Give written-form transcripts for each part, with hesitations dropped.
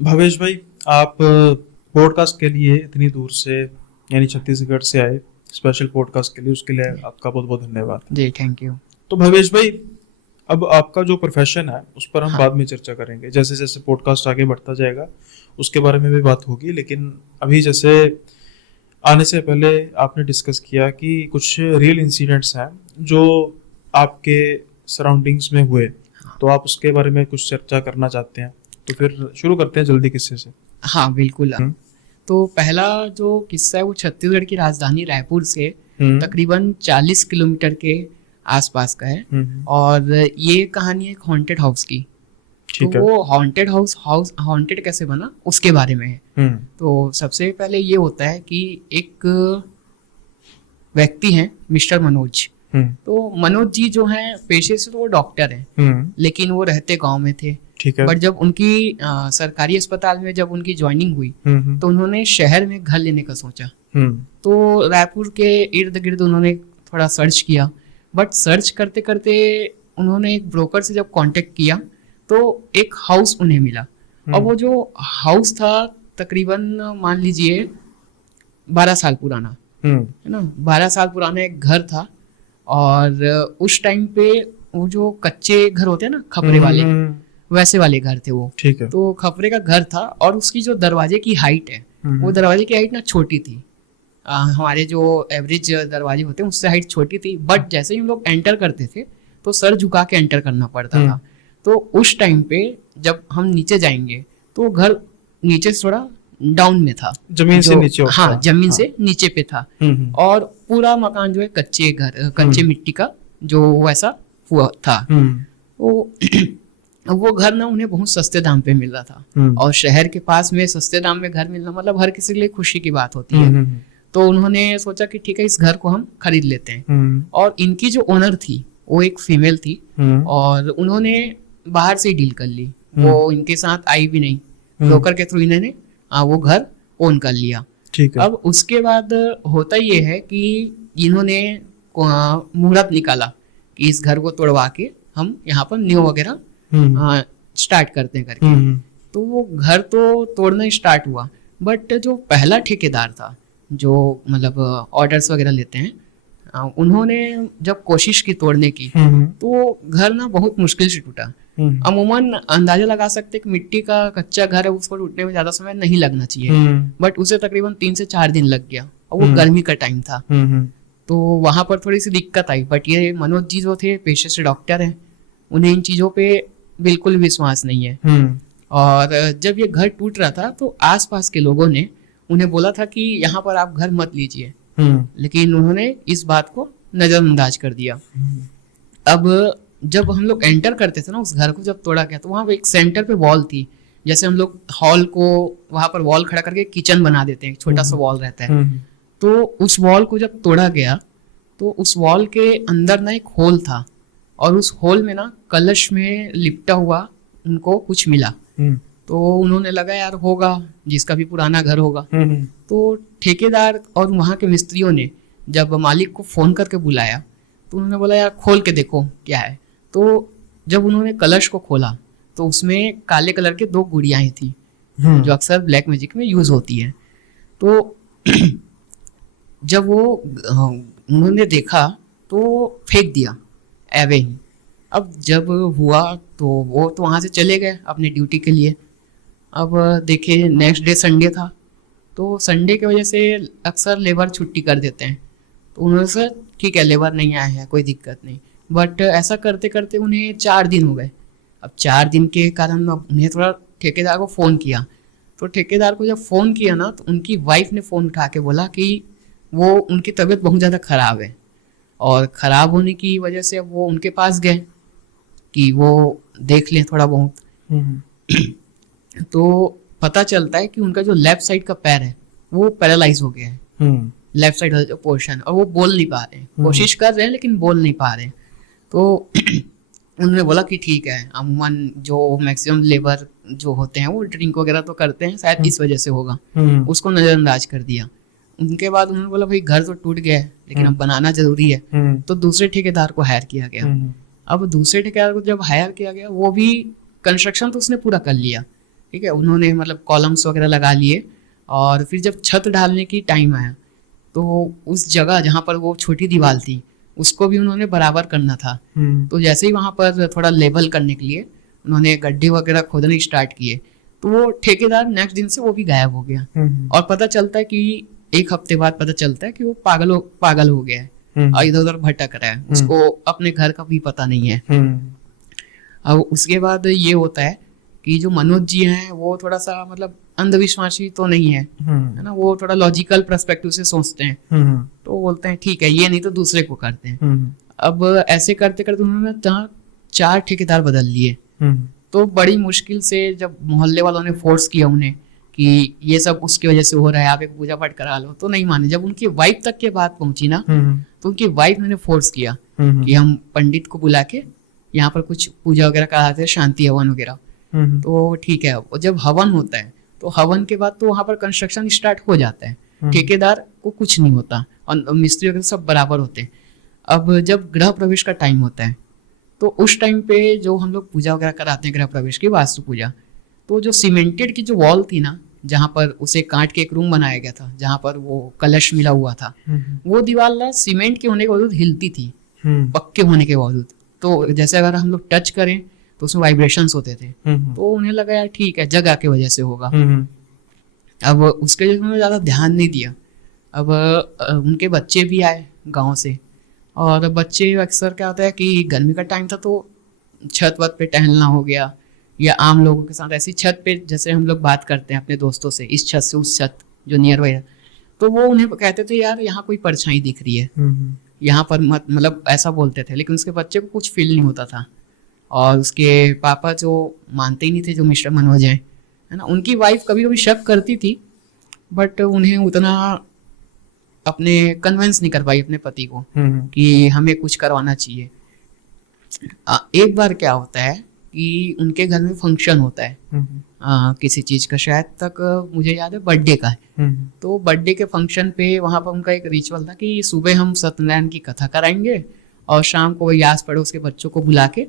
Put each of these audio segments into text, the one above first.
भावेश भाई, आप पॉडकास्ट के लिए इतनी दूर से यानी छत्तीसगढ़ से आए स्पेशल पॉडकास्ट के लिए, उसके लिए आपका बहुत बहुत धन्यवाद। जी थैंक यू। तो भावेश भाई, अब आपका जो प्रोफेशन है उस पर हम हाँ बाद में चर्चा करेंगे, जैसे जैसे पॉडकास्ट आगे बढ़ता जाएगा उसके बारे में भी बात होगी। लेकिन अभी जैसे आने से पहले आपने डिस्कस किया कि कुछ रियल इंसिडेंट्स हैं जो आपके सराउंडिंग्स में हुए, हाँ तो आप उसके बारे में कुछ चर्चा करना चाहते हैं, तो फिर शुरू करते हैं जल्दी किस्से से। हाँ बिल्कुल। हम्म। तो पहला जो किस्सा है वो छत्तीसगढ़ की राजधानी रायपुर से हम्म। तकरीबन 40 किलोमीटर के आसपास का है। हम्म। और ये कहानी है एक हॉन्टेड हाउस की। तो ठीक है। वो हॉन्टेड हाउस हॉन्टेड कैसे बना उसके बारे में है। हम्म। तो सबसे पहले ये होता है कि एक व्यक्ति हैं मिस्टर मनोज। हम्म। तो मनोज जी जो हैं पेशे से तो वो डॉक्टर हैं, हम्म। लेकिन वो रहते गांव में थे। ठीक है। बट जब उनकी सरकारी अस्पताल में जब उनकी ज्वाइनिंग हुई हम्म। तो उन्होंने शहर में घर लेने का सोचा। हम्म। तो रायपुर के इर्द गिर्द उन्होंने थोड़ा सर्च किया। बट सर्च करते करते उन्होंने एक ब्रोकर से जब कांटेक्ट किया तो एक हाउस उन्हें मिला। और वो जो हाउस था तकरीबन मान लीजिए 12 साल पुराना, हम्म। है ना। 12 साल पुराना एक घर था। और उस टाइम पे वो जो कच्चे घर होते हैं ना खपरे वाले, वैसे वाले घर थे वो। ठीक है। तो खपरे का घर था और उसकी जो दरवाजे की हाइट है वो दरवाजे की हाइट ना छोटी थी। हमारे जो एवरेज दरवाजे होते हैं उससे हाइट छोटी थी। बट जैसे ही हम लोग एंटर करते थे तो सर झुका के एंटर करना पड़ता था। तो उस टाइम पे जब हम नीचे जाएंगे तो वो घर नीचे से थोड़ा डाउन में था, जमीन से जो नीचे होता हाँ है। जमीन हाँ। से नीचे पे था। हम्म। और पूरा मकान जो है कच्चे घर कच्चे मिट्टी का जो वैसा हुआ था। हम्म। वो वो घर ना उन्हें बहुत सस्ते दाम पे मिल रहा था। हम्म। और शहर के पास में सस्ते दाम में घर मिलना मतलब हर किसी के लिए खुशी की बात होती है। हम्म। तो उन्होंने सोचा कि ठीक है इस घर को हम खरीद लेते हैं। हम्म। और इनकी जो ओनर थी वो एक फीमेल थी। हम्म। और उन्होंने बाहर से ही डील कर ली, वो इनके साथ आई भी नहीं। ब्रोकर के थ्रू इन्होंने वो घर ओन कर लिया। ठीक है। अब उसके बाद होता ये है कि इन्होंने मुहूर्त निकाला कि इस घर को तोड़वा के हम यहाँ पर न्यू वगैरह स्टार्ट करते हैं करके। तो वो घर तो तोड़ना स्टार्ट हुआ। बट जो पहला ठेकेदार था जो मतलब ऑर्डर्स वगैरह लेते हैं, उन्होंने जब कोशिश की तोड़ने की तो घर ना बहुत मुश्किल से टूटा। अमूमन अंदाजा लगा सकते हैं कि मिट्टी का कच्चा घर है उसको टूटने में ज्यादा समय नहीं लगना चाहिए। बट उसे तकरीबन 3 से 4 दिन लग गया और वो गर्मी का टाइम था। तो वहां पर थोड़ी सी दिक्कत आई। बट ये मनोज जी जो थे पेशे से डॉक्टर हैं, उन्हें इन चीजों पे बिल्कुल विश्वास नहीं है। और जब ये घर टूट रहा था तो आसपास के लोगों ने उन्हें बोला था कि यहाँ पर आप घर मत लीजिए, लेकिन उन्होंने इस बात को नजरअंदाज कर दिया। अब जब हम लोग एंटर करते थे ना उस घर को जब तोड़ा गया तो वहाँ एक सेंटर पे वॉल थी। जैसे हम लोग हॉल को वहां पर वॉल खड़ा करके किचन बना देते हैं, छोटा सा वॉल रहता है। तो उस वॉल को जब तोड़ा गया तो उस वॉल के अंदर ना एक होल था। और उस होल में ना कलश में लिपटा हुआ उनको कुछ मिला। तो उन्होंने लगा यार होगा जिसका भी पुराना घर होगा। तो ठेकेदार और वहाँ के मिस्त्रियों ने जब मालिक को फोन करके बुलाया तो उन्होंने बोला यार खोल के देखो क्या है। तो जब उन्होंने कलश को खोला तो उसमें काले कलर के 2 गुड़ियाएं थी जो अक्सर ब्लैक मैजिक में यूज होती है। तो जब वो उन्होंने देखा तो फेंक दिया एवे ही। अब जब हुआ तो वो तो वहाँ से चले गए अपने ड्यूटी के लिए। अब देखे नेक्स्ट डे संडे था तो संडे की वजह से अक्सर लेबर छुट्टी कर देते हैं। तो उन्होंने सर ठीक है लेबर नहीं आया है कोई दिक्कत नहीं। बट ऐसा करते करते उन्हें 4 दिन हो गए। अब 4 दिन के कारण अब उन्हें थोड़ा ठेकेदार को फ़ोन किया। तो ठेकेदार को जब फ़ोन किया ना तो उनकी वाइफ ने फ़ोन उठा के बोला कि वो उनकी तबीयत बहुत ज़्यादा ख़राब है। और ख़राब होने की वजह से अब वो उनके पास गए कि वो देख लें थोड़ा बहुत। तो पता चलता है कि उनका जो लेफ्ट साइड का पैर है वो पैरालाइज हो गया है, लेफ्ट साइड का पोर्शन, और वो बोल नहीं पा रहे हैं। कोशिश कर रहे हैं लेकिन बोल नहीं पा रहे। तो उन्होंने बोला कि ठीक है, अमूमन जो मैक्सिमम लेबर जो होते हैं वो ड्रिंक वगैरह तो करते हैं, शायद इस वजह से होगा। उसको नज़रअंदाज कर दिया। उनके बाद उन्होंने बोला भाई घर तो टूट गया है लेकिन अब बनाना जरूरी है। तो दूसरे ठेकेदार को हायर किया गया। अब दूसरे ठेकेदार को जब हायर किया गया वो भी कंस्ट्रक्शन तो उसने पूरा कर लिया ठीक है, उन्होंने मतलब कॉलम्स वगैरह लगा लिए। और फिर जब छत ढालने की टाइम आया तो उस जगह जहाँ पर वो छोटी दीवार थी उसको भी उन्होंने बराबर करना था। तो जैसे ही वहाँ पर थोड़ा लेवल करने के लिए उन्होंने गड्ढे वगैरह खोदने स्टार्ट किए तो वो ठेकेदार नेक्स्ट दिन से वो भी गायब हो गया। और पता चलता है कि एक हफ्ते बाद पता चलता है कि वो पागल हो गया है और इधर उधर भटक रहा है, उसको अपने घर का भी पता नहीं है। अब उसके बाद ये होता है कि जो मनोज जी हैं वो थोड़ा सा मतलब अंधविश्वासी तो नहीं है, है ना, वो थोड़ा लॉजिकल पर्सपेक्टिव से सोचते हैं। तो बोलते हैं ठीक है ये नहीं तो दूसरे को करते हैं। अब ऐसे करते करते उन्होंने 4 ठेकेदार बदल लिए। तो बड़ी मुश्किल से जब मोहल्ले वालों ने फोर्स किया उन्हें कि ये सब उसकी वजह से हो रहा है, आप एक पूजा पाठ करा लो, तो नहीं माने। जब उनकी वाइफ तक के बात पहुंची ना तो उनकी वाइफ ने फोर्स किया कि हम पंडित को बुला के यहाँ पर कुछ पूजा वगैरह कराते हैं, शांति हवन वगैरह। तो ठीक है, और जब हवन होता है तो हवन के बाद तो वहां पर कंस्ट्रक्शन स्टार्ट हो जाता है, ठेकेदार को कुछ नहीं होता और मिस्त्री वगैरह सब बराबर होते हैं। अब जब गृह प्रवेश का टाइम होता है तो उस टाइम पे जो हम लोग पूजा वगैरह कराते हैं गृह प्रवेश की वास्तु पूजा, तो जो सीमेंटेड की जो वॉल थी ना जहाँ पर उसे काट के एक रूम बनाया गया था जहाँ पर वो कलश मिला हुआ था, वो दीवार ना सीमेंट के होने के बावजूद हिलती थी, पक्के होने के बावजूद। तो जैसे अगर हम लोग टच करें तो उसमें वाइब्रेशंस होते थे। तो उन्हें लगा यार ठीक है जगह की वजह से होगा। अब उसके लिए उन्होंने ज़्यादा ध्यान नहीं दिया। अब उनके बच्चे भी आए गाँव से, और बच्चे अक्सर क्या होता है कि गर्मी का टाइम था तो छत वत पे टहलना हो गया या आम लोगों के साथ ऐसी छत पे जैसे हम लोग बात करते हैं अपने दोस्तों से, इस छत से उस छत जो नियर बाई, तो वो उन्हें कहते थे यार यहाँ कोई परछाई दिख रही है, यहाँ पर मत, मतलब ऐसा बोलते थे। लेकिन उसके बच्चे को कुछ फील नहीं होता था। और उसके पापा जो मानते ही नहीं थे, जो मिस्टर मनोज हैं, है ना, उनकी वाइफ कभी कभी शक करती थी बट उन्हें उतना अपने कन्विंस नहीं कर पाई अपने पति को कि हमें कुछ करवाना चाहिए। एक बार क्या होता है कि उनके घर में फंक्शन होता है किसी चीज का, शायद तक मुझे याद है बर्थडे का है। तो बर्थडे के फंक्शन पे वहां पर उनका एक रिचुअल था कि सुबह हम सत्यनारायण की कथा कराएंगे और शाम को वही आस पड़ोस के बच्चों को बुला के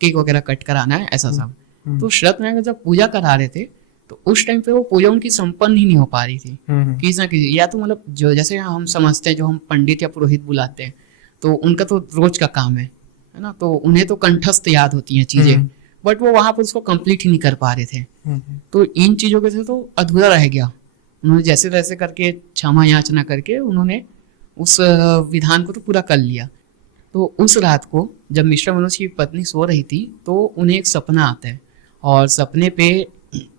केक वगैरह कट कराना है, ऐसा सब। तो सत्यनारायण जब पूजा करा रहे थे तो उस टाइम पे वो पूजा उनकी संपन्न ही नहीं हो पा रही थी किसी ना किसी, या तो मतलब जो जैसे हम समझते हैं जो हम पंडित या पुरोहित बुलाते हैं तो उनका तो रोज का काम है ना, तो उन्हें तो कंठस्थ याद होती हैं चीजें, बट वो वहां पर उसको कंप्लीट ही नहीं कर पा रहे थे। तो इन चीजों के से तो अधूरा रह गया। उन्होंने जैसे तैसे करके क्षमा याचना करके उन्होंने उस विधान को तो पूरा कर लिया। तो उस रात को जब मिस्टर मनोज की पत्नी सो रही थी तो उन्हें एक सपना आता है, और सपने पे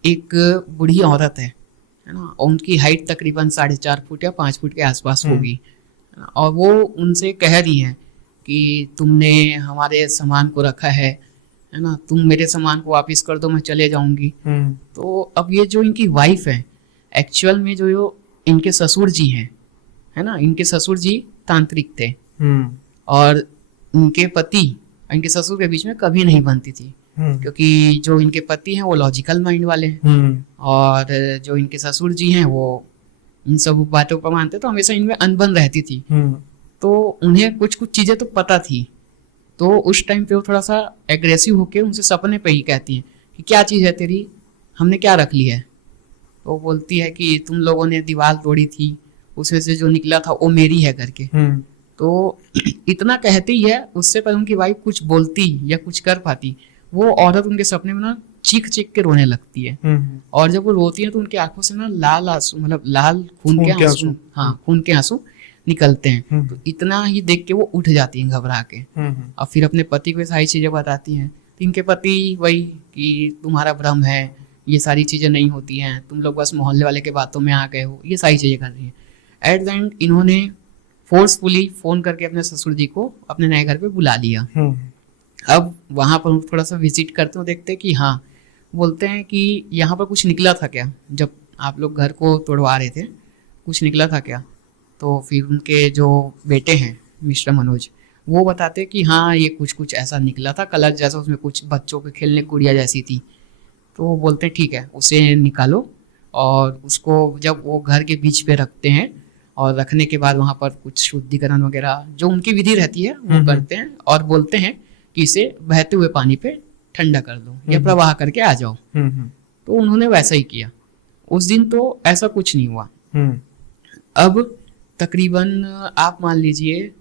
एक बूढ़ी औरत है ना, और उनकी हाइट तकरीबन 4.5 फुट या 5 फुट के आसपास होगी, और वो उनसे कह रही है कि तुमने हमारे सामान को रखा है ना, तुम मेरे सामान को वापस कर दो, मैं चले जाऊंगी। तो अब ये जो इनकी वाइफ है एक्चुअल में जो इनके ससुर जी हैं, है ना, इनके ससुर जी तांत्रिक थे और इनके पति इनके ससुर के बीच में कभी नहीं बनती थी, क्योंकि जो इनके पति हैं वो लॉजिकल माइंड वाले हैं और जो इनके ससुर जी हैं वो इन सब बातों पर मानते, तो हमेशा इनमें अनबन रहती थी। तो उन्हें कुछ कुछ चीजें तो पता थी, तो उस टाइम पे वो थोड़ा सा एग्रेसिव होके उनसे सपने पे ही कहती हैं कि क्या चीज़ है तेरी, हमने क्या रख ली है। तो बोलती है कि तुम लोगों ने दीवार तोड़ी थी, उसमें से जो निकला था वो मेरी है करके। तो इतना कहती ही है, उससे पहले उनकी वाइफ कुछ बोलती या कुछ कर पाती, वो औरत उनके सपने में ना चीख चीख के रोने लगती है। और जब वो रोती है तो उनकी आंखों से ना लाल आंसू, मतलब लाल खून के आंसू, हाँ खून के आंसू निकलते हैं। तो इतना ही देख के वो उठ जाती हैं घबरा के, और फिर अपने पति को सारी चीजें बताती हैं। तो इनके पति वही कि तुम्हारा भ्रम है, ये सारी चीजें नहीं होती हैं, तुम लोग बस मोहल्ले वाले के बातों में आ गए हो, ये सारी चीजें कर रही हैं। एट द एंड इन्होंने फोर्सफुली फोन करके अपने ससुर जी को अपने नए घर पे बुला लिया। अब वहां पर थोड़ा सा विजिट करते हो, देखते कि हाँ, बोलते हैं कि यहाँ पर कुछ निकला था क्या, जब आप लोग घर को तोड़वा रहे थे कुछ निकला था क्या। तो फिर उनके जो बेटे हैं मिस्टर मनोज, वो बताते कि हाँ ये कुछ कुछ ऐसा निकला था, कलर जैसा, उसमें कुछ बच्चों के खेलने गुड़िया जैसी थी। तो वो बोलते हैं ठीक है उसे निकालो, और उसको जब वो घर के बीच पे रखते हैं, और रखने के बाद वहाँ पर कुछ शुद्धिकरण वगैरह जो उनकी विधि रहती है वो करते हैं, और बोलते हैं कि इसे बहते हुए पानी पे ठंडा कर दो या प्रवाह करके आ जाओ। तो उन्होंने वैसा ही किया। उस दिन तो ऐसा कुछ नहीं हुआ। अब तकरीबन आप मान लीजिए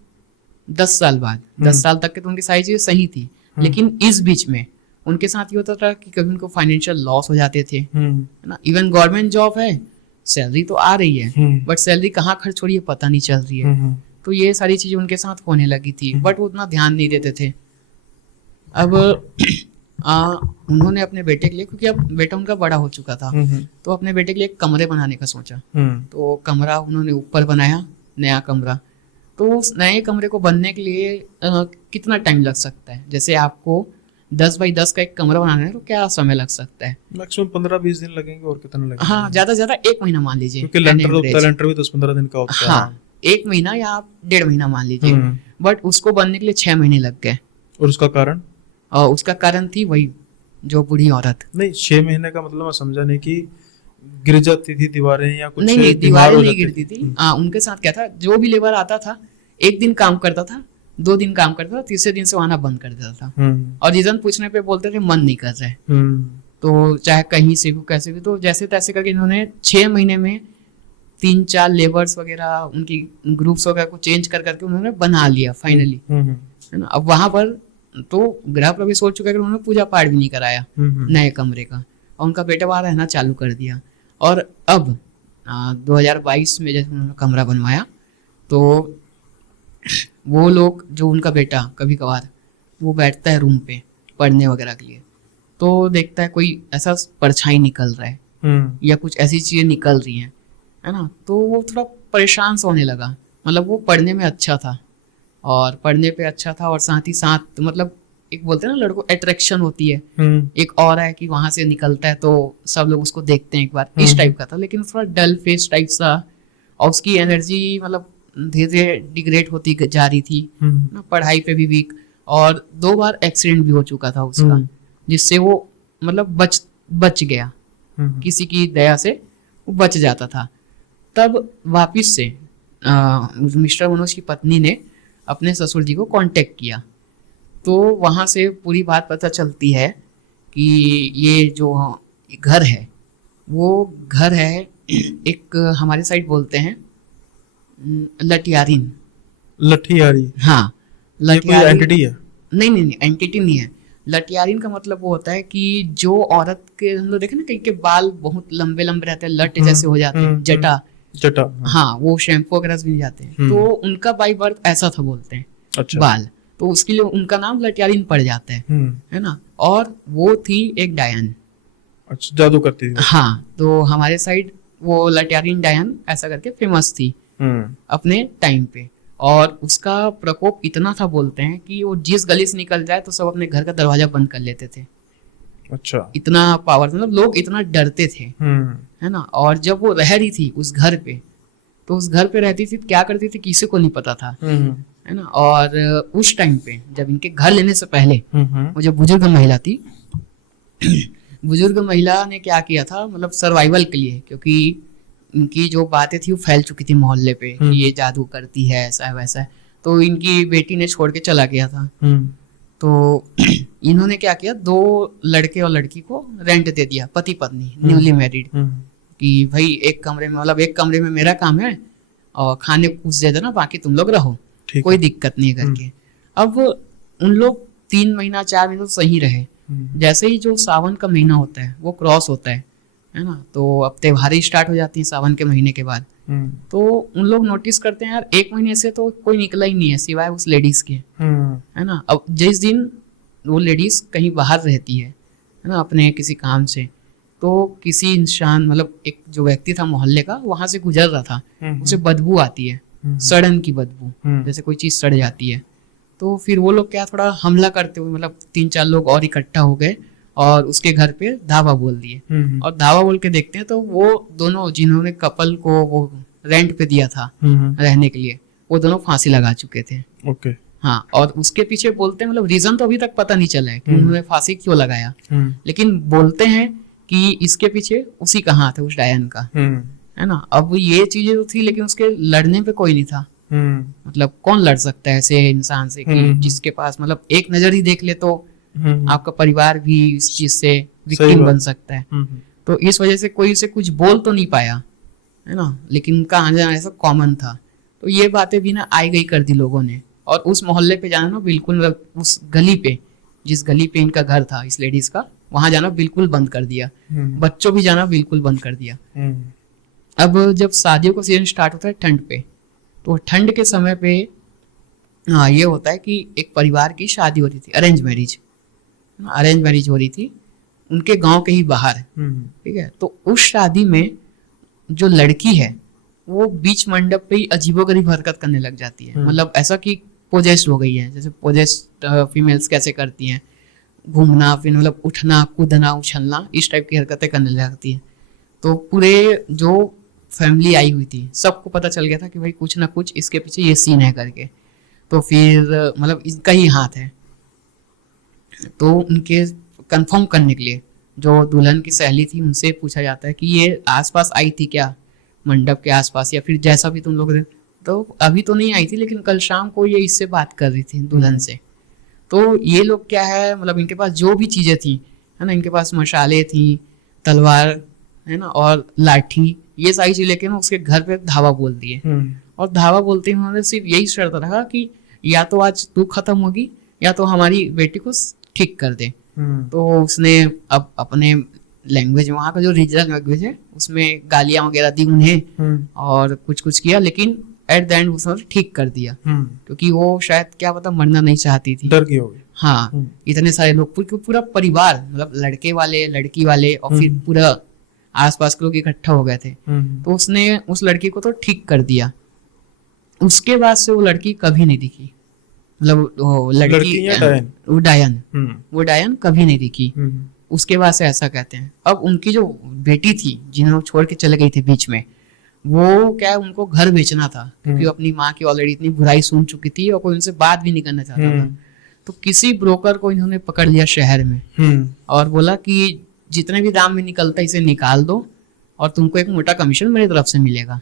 10 साल बाद, 10 साल तक के तो उनकी सारी चीजें सही थी, लेकिन इस बीच में उनके साथ ये होता था कि कभी उनको फाइनेंशियल लॉस हो जाते थे, है ना। इवन गवर्नमेंट जॉब है, सैलरी तो आ रही है, बट सैलरी कहाँ खर्च हो रही है पता नहीं चल रही है। तो ये सारी चीजें उनके साथ होने लगी थी, बट वो उतना ध्यान नहीं देते थे। अब उन्होंने अपने बेटे के लिए, क्योंकि अब बेटा उनका बड़ा हो चुका था, तो अपने बेटे के लिए एक कमरे बनाने का सोचा। तो कमरा उन्होंने ऊपर बनाया, नया कमरा। तो उस नए कमरे को बनने के लिए कितना टाइम लग सकता है? जैसे आपको 10 बाई 10 का एक कमरा बनाना है तो क्या समय लग सकता है? मैक्सिमम 15-20 दिन लगेंगे, और कितना लगेगा? हाँ, ज्यादा से ज्यादा 1 महीना मान लीजिए, क्योंकि लेंटर भी 10-15 दिन का होता है। हाँ, 1 महीना या आप 1.5 महीना मान लीजिए, बट उसको बनने के लिए 6 महीने लग गए। और उसका कारण? उसका कारण थी वही जो बूढ़ी औरत। नहीं, 6 महीने का मतलब मैं समझा नहीं कि गिर जाती थी दीवारें या कुछ? नहीं, दीवारें नहीं गिरती थी। उनके साथ क्या था, जो भी लेबर आता था 1 दिन काम करता था, 2 दिन काम करता था, तीसरे दिन से आना बंद कर देता था। और रीजन पूछने पे बोलते थे मन नहीं कर रहे। तो चाहे कहीं से भी कैसे भी, तो जैसे तैसे करके इन्होंने 6 महीने में 3-4 लेबर्स वगैरह, उनकी ग्रुप्स वगैरह को चेंज कर करके उन्होंने बना लिया फाइनली, है ना। अब वहां पर तो गृह प्रवेश हो चुका है, उन्होंने पूजा पाठ भी नहीं कराया नए कमरे का, और उनका बेटा वहां रहना चालू कर दिया। और अब 2022 में जैसे उन्होंने कमरा बनवाया, तो वो लोग, जो उनका बेटा कभी कभार वो बैठता है रूम पे पढ़ने वगैरह के लिए, तो देखता है कोई ऐसा परछाई निकल रहा है या कुछ ऐसी चीजें निकल रही हैं, है ना। तो वो थोड़ा परेशान सा होने लगा। मतलब वो पढ़ने में अच्छा था, और पढ़ने पे अच्छा था, और साथ ही साथ मतलब एक बोलते हैं ना लड़कों अट्रैक्शन होती है, एक और है कि वहां से निकलता है तो सब लोग उसको देखते हैं एक बार, इस टाइप का था। लेकिन थोड़ा डल फेस टाइप सा, और उसकी एनर्जी मतलब धीरे धीरे डिग्रेड होती जा रही थी ना, पढ़ाई पे भी वीक, और 2 बार एक्सीडेंट भी हो चुका था उसका, जिससे वो मतलब बच गया, किसी की दया से वो बच जाता था। तब वापिस से मिस्टर मनोज की पत्नी ने अपने ससुर जी को कांटेक्ट किया, तो वहाँ से पूरी बात पता चलती है कि ये जो घर है वो घर है एक हमारे साइड बोलते हैं लठियारिन। हाँ, लठियारिन एंटिटी है? नहीं, एंटिटी नहीं है। लठियारिन का मतलब वो होता है कि जो औरत के, हम लोग देखे ना कहीं के बाल बहुत लंबे लंबे रहते हैं, लट जैसे हो जाते हैं, जटा, हाँ, वो शैम्पू वगैरह से मिल जाते हैं, तो उनका बाई बर्थ ऐसा था बोलते हैं। अच्छा। बाल, तो उसके लिए उनका नाम लठियारिन पड़ जाता है ना। और वो थी एक डायन। अच्छा, जादू करती थी? हाँ, तो हमारे साइड वो लठियारिन डायन ऐसा करके फेमस थी अपने टाइम पे, और उसका प्रकोप इतना था बोलते हैं कि वो जिस गली से निकल जाए तो सब अपने घर का दरवाजा बंद कर लेते थे। अच्छा, इतना पावर, मतलब लोग इतना डरते थे, है ना। और जब वो रह रही थी उस घर पे, तो उस घर पे रहती थी, क्या करती थी किसी को नहीं पता था, है ना। और उस टाइम पे जब इनके घर लेने से पहले वो जो बुजुर्ग महिला थी, बुजुर्ग महिला ने क्या किया था, मतलब सर्वाइवल के लिए, क्योंकि इनकी जो बातें थी वो फैल चुकी थी मोहल्ले पे कि ये जादू करती है, ऐसा है वैसा है, तो इनकी बेटी ने छोड़ के चला गया था। तो इन्होंने क्या किया, 2 लड़के और लड़की को रेंट दे दिया, पति पत्नी न्यूली मैरिड, कि भाई एक कमरे में, मतलब एक कमरे में मेरा काम है और खाने को कुछ दे देना, बाकी तुम लोग रहो, कोई दिक्कत नहीं करके। अब उन लोग 3 महीना 4 महीना सही रहे। जैसे ही जो सावन का महीना होता है वो क्रॉस होता है ना, तो अब त्योहारें स्टार्ट हो जाती हैं सावन के महीने के बाद। तो उन लोग नोटिस करते हैं यार 1 महीने से तो कोई निकला ही नहीं है सिवाय उस लेडीज के, है ना। अब जिस दिन वो लेडीज कहीं बाहर रहती है ना अपने किसी काम से, तो किसी इंसान, मतलब एक जो व्यक्ति था मोहल्ले का, वहां से गुजर रहा था, उसे बदबू आती है, सड़न की बदबू, जैसे कोई चीज सड़ जाती है। तो फिर वो लोग क्या, थोड़ा हमला करते हुए, मतलब 3-4 लोग और इकट्ठा हो गए और उसके घर पे धावा बोल दिए। और धावा बोल के देखते हैं तो वो दोनों, जिन्होंने कपल को वो रेंट पे दिया था रहने के लिए, वो दोनों फांसी लगा चुके थे। ओके। हाँ, और उसके पीछे बोलते हैं, मतलब रीजन तो अभी तक पता नहीं चला है कि उन्होंने फांसी क्यों लगाया, लेकिन बोलते हैं कि इसके पीछे उसी का हाथ है, उस डायन का, है ना। अब ये चीजें तो थी, लेकिन उसके लड़ने पे कोई नहीं था। मतलब कौन लड़ सकता है ऐसे इंसान से कि जिसके पास, मतलब एक नजर ही देख ले तो आपका परिवार भी इस चीज से विक्टिम बन सकता है। तो इस वजह से कोई उसे कुछ बोल तो नहीं पाया, है ना, लेकिन उनका आना जाना ऐसा कॉमन था। तो ये बातें भी ना आई गई कर दी लोगों ने। और उस मोहल्ले पे जाना ना बिल्कुल, उस गली पे, जिस गली पे इनका घर था इस लेडीज का, वहां जाना बिल्कुल बंद कर दिया। बच्चों भी जाना बिल्कुल बंद कर दिया। अब जब शादियों का सीजन स्टार्ट होता है ठंड पे, तो ठंड के समय पे ये होता है कि एक परिवार की शादी हो रही थी, अरेंज मैरिज हो रही थी उनके गांव के ही बाहर, ठीक है। तो उस शादी में जो लड़की है वो बीच मंडप पे ही अजीबोगरीब हरकत करने लग जाती है। मतलब ऐसा कि पोजेस्ड हो गई है, जैसे पोजेस्ड फीमेल्स कैसे करती हैं, घूमना, फिर मतलब उठना, कूदना, उछलना, इस टाइप की हरकतें करने लगती है। तो पूरे जो फैमिली आई हुई थी सबको पता चल गया था कि भाई कुछ ना कुछ इसके पीछे ये सीन है करके। तो फिर मतलब इनका ही हाथ है। तो उनके कंफर्म करने के लिए जो दुल्हन की सहेली थी उनसे पूछा जाता है कि ये आसपास आई थी क्या, मंडप के आसपास, या फिर जैसा भी तुम लोग। तो अभी तो नहीं आई थी, लेकिन कल शाम को ये इससे बात कर रही थी दुल्हन से। तो ये लोग क्या है, मतलब इनके पास जो भी चीजें थी, है ना, इनके पास मशाले थी, तलवार, है ना, और लाठी, ये सारी चीज लेके ना उसके घर पे धावा बोल दिए। और धावा बोलते ही उन्होंने सिर्फ यही शर्त रखा कि या तो आज तू खत्म होगी या तो हमारी बेटी को ठीक कर दे। तो उसने अब अपने लैंग्वेज, वहाँ का जो रीजनल लैंग्वेज है उसमें गालियां वगैरह दी उन्हें और कुछ कुछ किया, लेकिन एट द एंड उसने ठीक कर दिया। क्योंकि वो शायद क्या पता मरना नहीं चाहती थी, डर गई होगी। हाँ, इतने सारे लोग, पूरा परिवार, मतलब लड़के वाले, लड़की वाले, और फिर पूरा आसपास के लोग इकट्ठा हो गए थे। तो उसने उस लड़की को तो ठीक कर दिया। उसके बाद से वो लड़की कभी नहीं दिखी, मतलब वो लड़की वो डायन कभी नहीं दिखी। उसके बाद से ऐसा कहते हैं। अब उनकी जो बेटी थी जिन्हें छोड़ के चले गई थी बीच में, वो क्या है, उनको घर बेचना था, क्योंकि वो अपनी माँ की ऑलरेडी इतनी बुराई सुन चुकी थी और कोई उनसे बात भी नहीं करना चाहता था। तो किसी ब्रोकर को इन्होंने पकड़ लिया शहर में और बोला कि जितने भी दाम में निकलता है इसे निकाल दो और तुमको एक मोटा कमीशन मेरी तरफ से मिलेगा।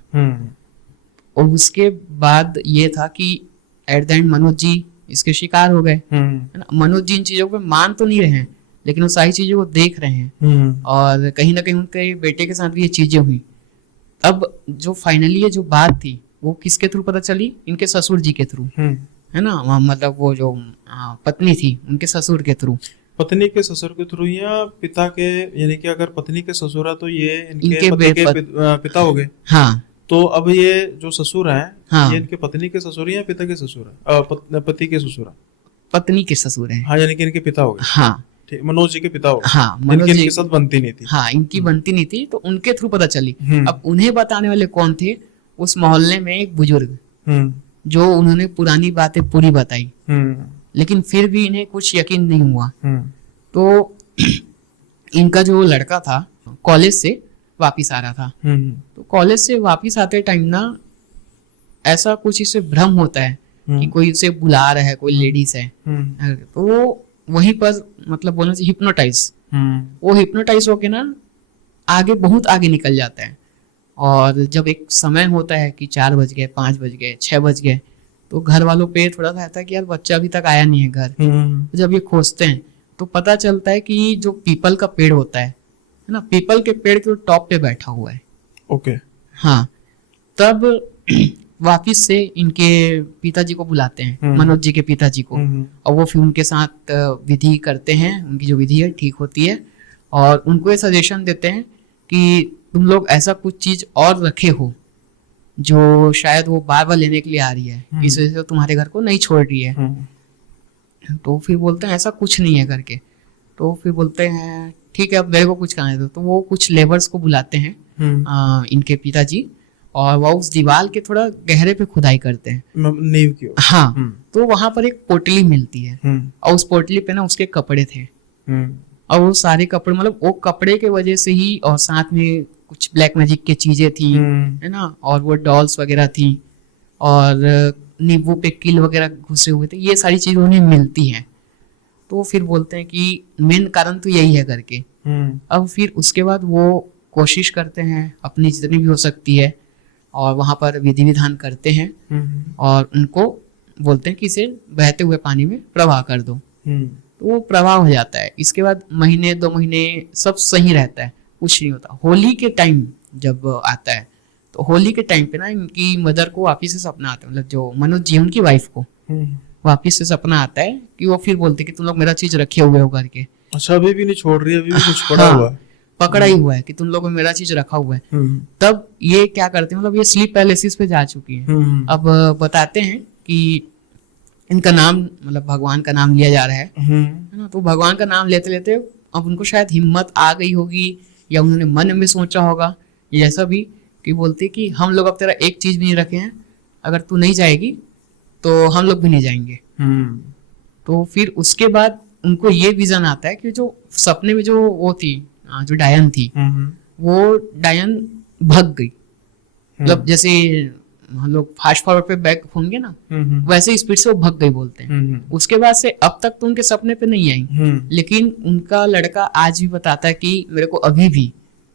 और उसके बाद ये था कि at the end Manoj ji इसके शिकार हो गए। मनोज जी इन चीजों पे मान तो नहीं रहे हैं, लेकिन वो सारी चीजों को देख रहे हैं और कहीं ना कहीं उनके बेटे के साथ भी ये चीजें हुई। अब जो फाइनली ये जो बात थी वो किसके थ्रू पता चली, इनके ससुर जी के थ्रू, है ना, मतलब वो जो पत्नी थी उनके ससुर के थ्रू। पत्नी के ससुर के थ्रू या पिता के, यानी कि अगर पत्नी के ससुर है तो ये इनके पति के पिता हो गए। हाँ, तो अब ये जो ससुर हैं, हाँ, ये इनके पत्नी के ससुर या पिता के ससुर है? पति के ससुर है, पत्नी के ससुर है। हाँ, यानी कि इनके पिता हो गए। हाँ, मनोज जी के पिता हो गए। हाँ, मनोज जी के साथ बनती नहीं थी। हाँ, इनकी बनती नहीं थी, तो उनके थ्रू पता चली। अब उन्हें बताने वाले कौन थे? उस मोहल्ले में एक बुजुर्ग, जो उन्होंने पुरानी बातें पूरी बताई, लेकिन फिर भी इन्हें कुछ यकीन नहीं हुआ। तो इनका जो लड़का था कॉलेज से वापिस आ रहा था, तो कॉलेज से वापिस आते टाइम ना ऐसा कुछ इसे भ्रम होता है कि कोई उसे बुला रहा है, कोई लेडीज है। तो वो वहीं पर, मतलब बोलने से हिप्नोटाइज, वो हिप्नोटाइज होके ना आगे, बहुत आगे निकल जाता है। और जब एक समय होता है कि 4 बज गए, 5 बज गए, 6 बज गए, तो घर वालों पे थोड़ा सा रहता है कि यार बच्चा अभी तक आया नहीं है घर। तो जब ये खोजते हैं तो पता चलता है कि जो पीपल का पेड़ होता है ना, पीपल के पेड़ के टॉप पे बैठा हुआ है। ओके। हाँ, तब वापिस से इनके पिताजी को बुलाते हैं, मनोज जी के पिताजी को, और वो फिर उनके साथ विधि करते हैं। उनकी जो विधि है ठीक होती है और उनको ये सजेशन देते हैं कि तुम लोग ऐसा कुछ चीज और रखे हो जो शायद वो बार बार लेने के लिए आ रही है, इस वजह से तुम्हारे घर को नहीं छोड़ रही है। तो फिर बोलते हैं ऐसा कुछ नहीं है करके। तो फिर बोलते हैं ठीक है, अब मेरे को कुछ करना है। तो वो कुछ लेबर्स को बुलाते हैं, इनके पिताजी, और वो उस दीवार के थोड़ा गहरे पे खुदाई करते हैं, नींव की ओर। हाँ, तो वहां पर एक पोटली मिलती है और उस पोटली पे ना उसके कपड़े थे। और वो सारे कपड़े, मतलब वो कपड़े के वजह से ही, और साथ में कुछ ब्लैक मैजिक की चीजें थी, है ना, और वो डॉल्स वगैरह थी, और नींबू पे किल वगैरह घुसे हुए थे, ये सारी चीजें उन्हें मिलती हैं। तो फिर बोलते हैं कि मेन कारण तो यही है करके। अब फिर उसके बाद वो कोशिश करते हैं अपनी जितनी भी हो सकती है, और वहां पर विधि विधान करते हैं और उनको बोलते हैं कि इसे बहते हुए पानी में प्रवाह कर दो। तो वो प्रवाह हो जाता है। इसके बाद महीने 2 महीने सब सही रहता है, कुछ नहीं होता। होली के टाइम जब आता है तो होली के टाइम पे ना इनकी मदर को वापिस से सपना आता है, मतलब जो मनोज जी उनकी वाइफ को वापिस से सपना आता है कि वो फिर बोलते कि तुम लोग मेरा चीज रखे हुए हो करके। अच्छा, अभी भी नहीं छोड़ रही, अभी भी कुछ पड़ा हुआ है, पकड़ा ही हुआ है कि तुम लोगों में मेरा चीज रखा हुआ है। तब ये क्या करते हैं, मतलब ये स्लीप पैलेसिस पे जा चुकी है। अब बताते हैं कि इनका नाम, मतलब भगवान का नाम लिया जा रहा है ना, तो भगवान का नाम लेते लेते अब उनको शायद हिम्मत आ गई होगी या उन्होंने मन में सोचा होगा या जैसा भी, कि बोलते कि हम लोग अब तेरा एक चीज भी नहीं रखे हैं, अगर तू नहीं जाएगी तो हम लोग भी नहीं जाएंगे। तो फिर उसके बाद उनको ये विजन आता है कि जो सपने में जो वो थी, जो डायन थी, वो डायन भग गई। मतलब जैसे हम लोग फास्ट फॉरवर्ड पे बैक होंगे ना, वैसे स्पीड से वो भग गई बोलते हैं। उसके बाद से अब तक तो उनके सपने पे नहीं आई, लेकिन उनका लड़का आज भी बताता है कि मेरे को अभी भी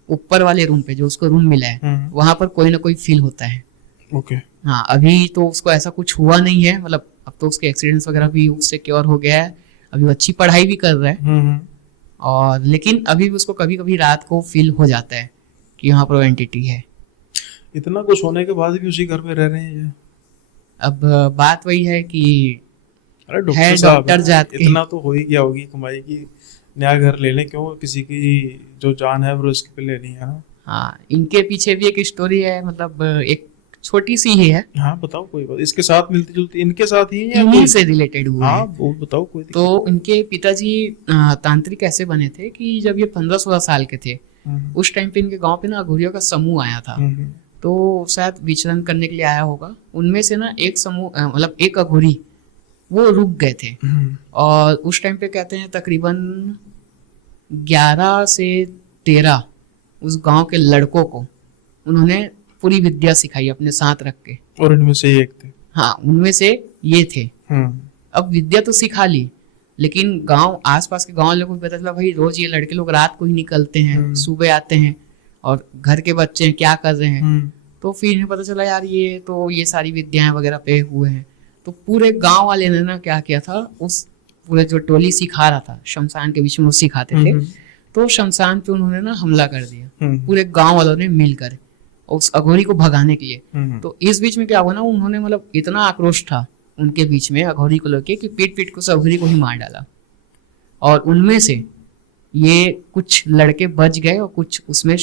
ऊपर वाले रूम पे, जो उसको रूम मिला है, वहां पर कोई ना कोई फील होता है। ओके। हाँ, अभी तो उसको ऐसा कुछ हुआ नहीं है, मतलब अब तो उसके एक्सीडेंट्स वगैरह भी उससे क्योर हो गया है, अभी वो अच्छी पढ़ाई भी कर रहा है। और लेकिन अभी भी उसको कभी कभी रात को फील हो जाता है कि यहाँ पर एंटिटी है। इतना कुछ होने के बाद भी उसी घर में रह रहे हैं ये। अब बात वही है कि अरे डॉक्टर जात के इतना तो हो ही गया होगी कमाई की, नया घर ले लें, क्यों किसी की जो जान है वो उसके पे लेनी है ना। हाँ, इनके पीछे भी एक स्टोरी है, मतलब एक छोटी सी ही है। हाँ बताओ, कोई बात इसके साथ मिलती जुलती, इनके साथ ही या इन्हीं से रिलेटेड हुआ है। हाँ वो बताओ, कोई तो इनके पिताजी तांत्रिक ऐसे बने थे कि जब ये 15-16 साल के थे, उस टाइम पे इनके गांव पे ना अघोरियों का समूह आया था। तो शायद विचरण करने के लिए आया होगा। उनमें से ना एक समूह, मतलब एक अघोरी, वो रुक गए थे। और उस टाइम पे कहते हैं तकरीबन 11 से 13 उस गांव के लड़कों को उन्होंने पूरी विद्या सिखाई अपने साथ रख के। और इनमें से एक थे। हाँ, उनमें से ये थे। अब विद्या तो सिखा ली, लेकिन गांव, आसपास के गांव लोगों को पता चला भाई रोज ये लड़के लोग रात को ही निकलते हैं, सुबह आते हैं और घर के बच्चे हैं क्या कर रहे हैं। तो फिर इन्हें पता चला यार ये तो ये सारी विद्याएं वगैरह पे हुए हैं। तो पूरे गांव वाले ने ना क्या किया था, उस पूरे जो टोली सिखा रहा था शमशान के बीच में वो सिखाते थे, तो शमशान पे उन्होंने ना हमला कर दिया पूरे गांव वालों ने मिलकर उस अघोरी को भगाने के लिए। तो इस बीच में क्या हुआ ना, उन्होंने मतलब इतना आक्रोश था उनके बीच में अघोरी को लेके कि पीट पीट को उस अघोरी को ही मार डाला। और उनमें से ये कुछ लड़के बच गए और कुछ उसमें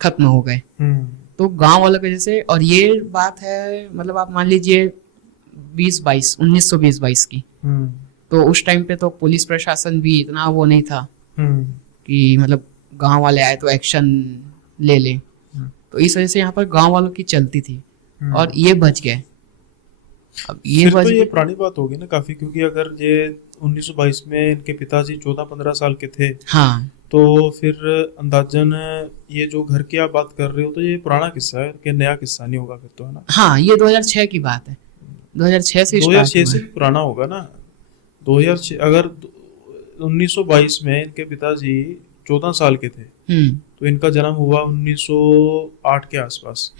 खत्म हो गए। तो गांव वालों की वजह से, और ये बात है मतलब आप मान लीजिए 1920-22 की। तो उस टाइम पे तो पुलिस प्रशासन भी इतना वो नहीं था कि मतलब गांव वाले आए तो एक्शन ले ले। तो इस वजह से यहाँ पर गांव वालों की चलती थी और ये बच गए। अब ये तो ये पुरानी बात होगी ना काफी, क्योंकि अगर ये 1922 में इनके पिताजी 14-15 साल के थे, हाँ, तो फिर अंदाजन ये जो घर की आप बात कर रहे हो तो ये पुराना किस्सा है कि नया किस्सा नहीं होगा फिर तो, है ना। हाँ, ये 2006 की बात है, 2006 से 2006 से पुराना होगा ना। 2006 अगर 1922 में इनके पिताजी 14 साल के थे तो इनका जन्म हुआ 1908 के आसपास।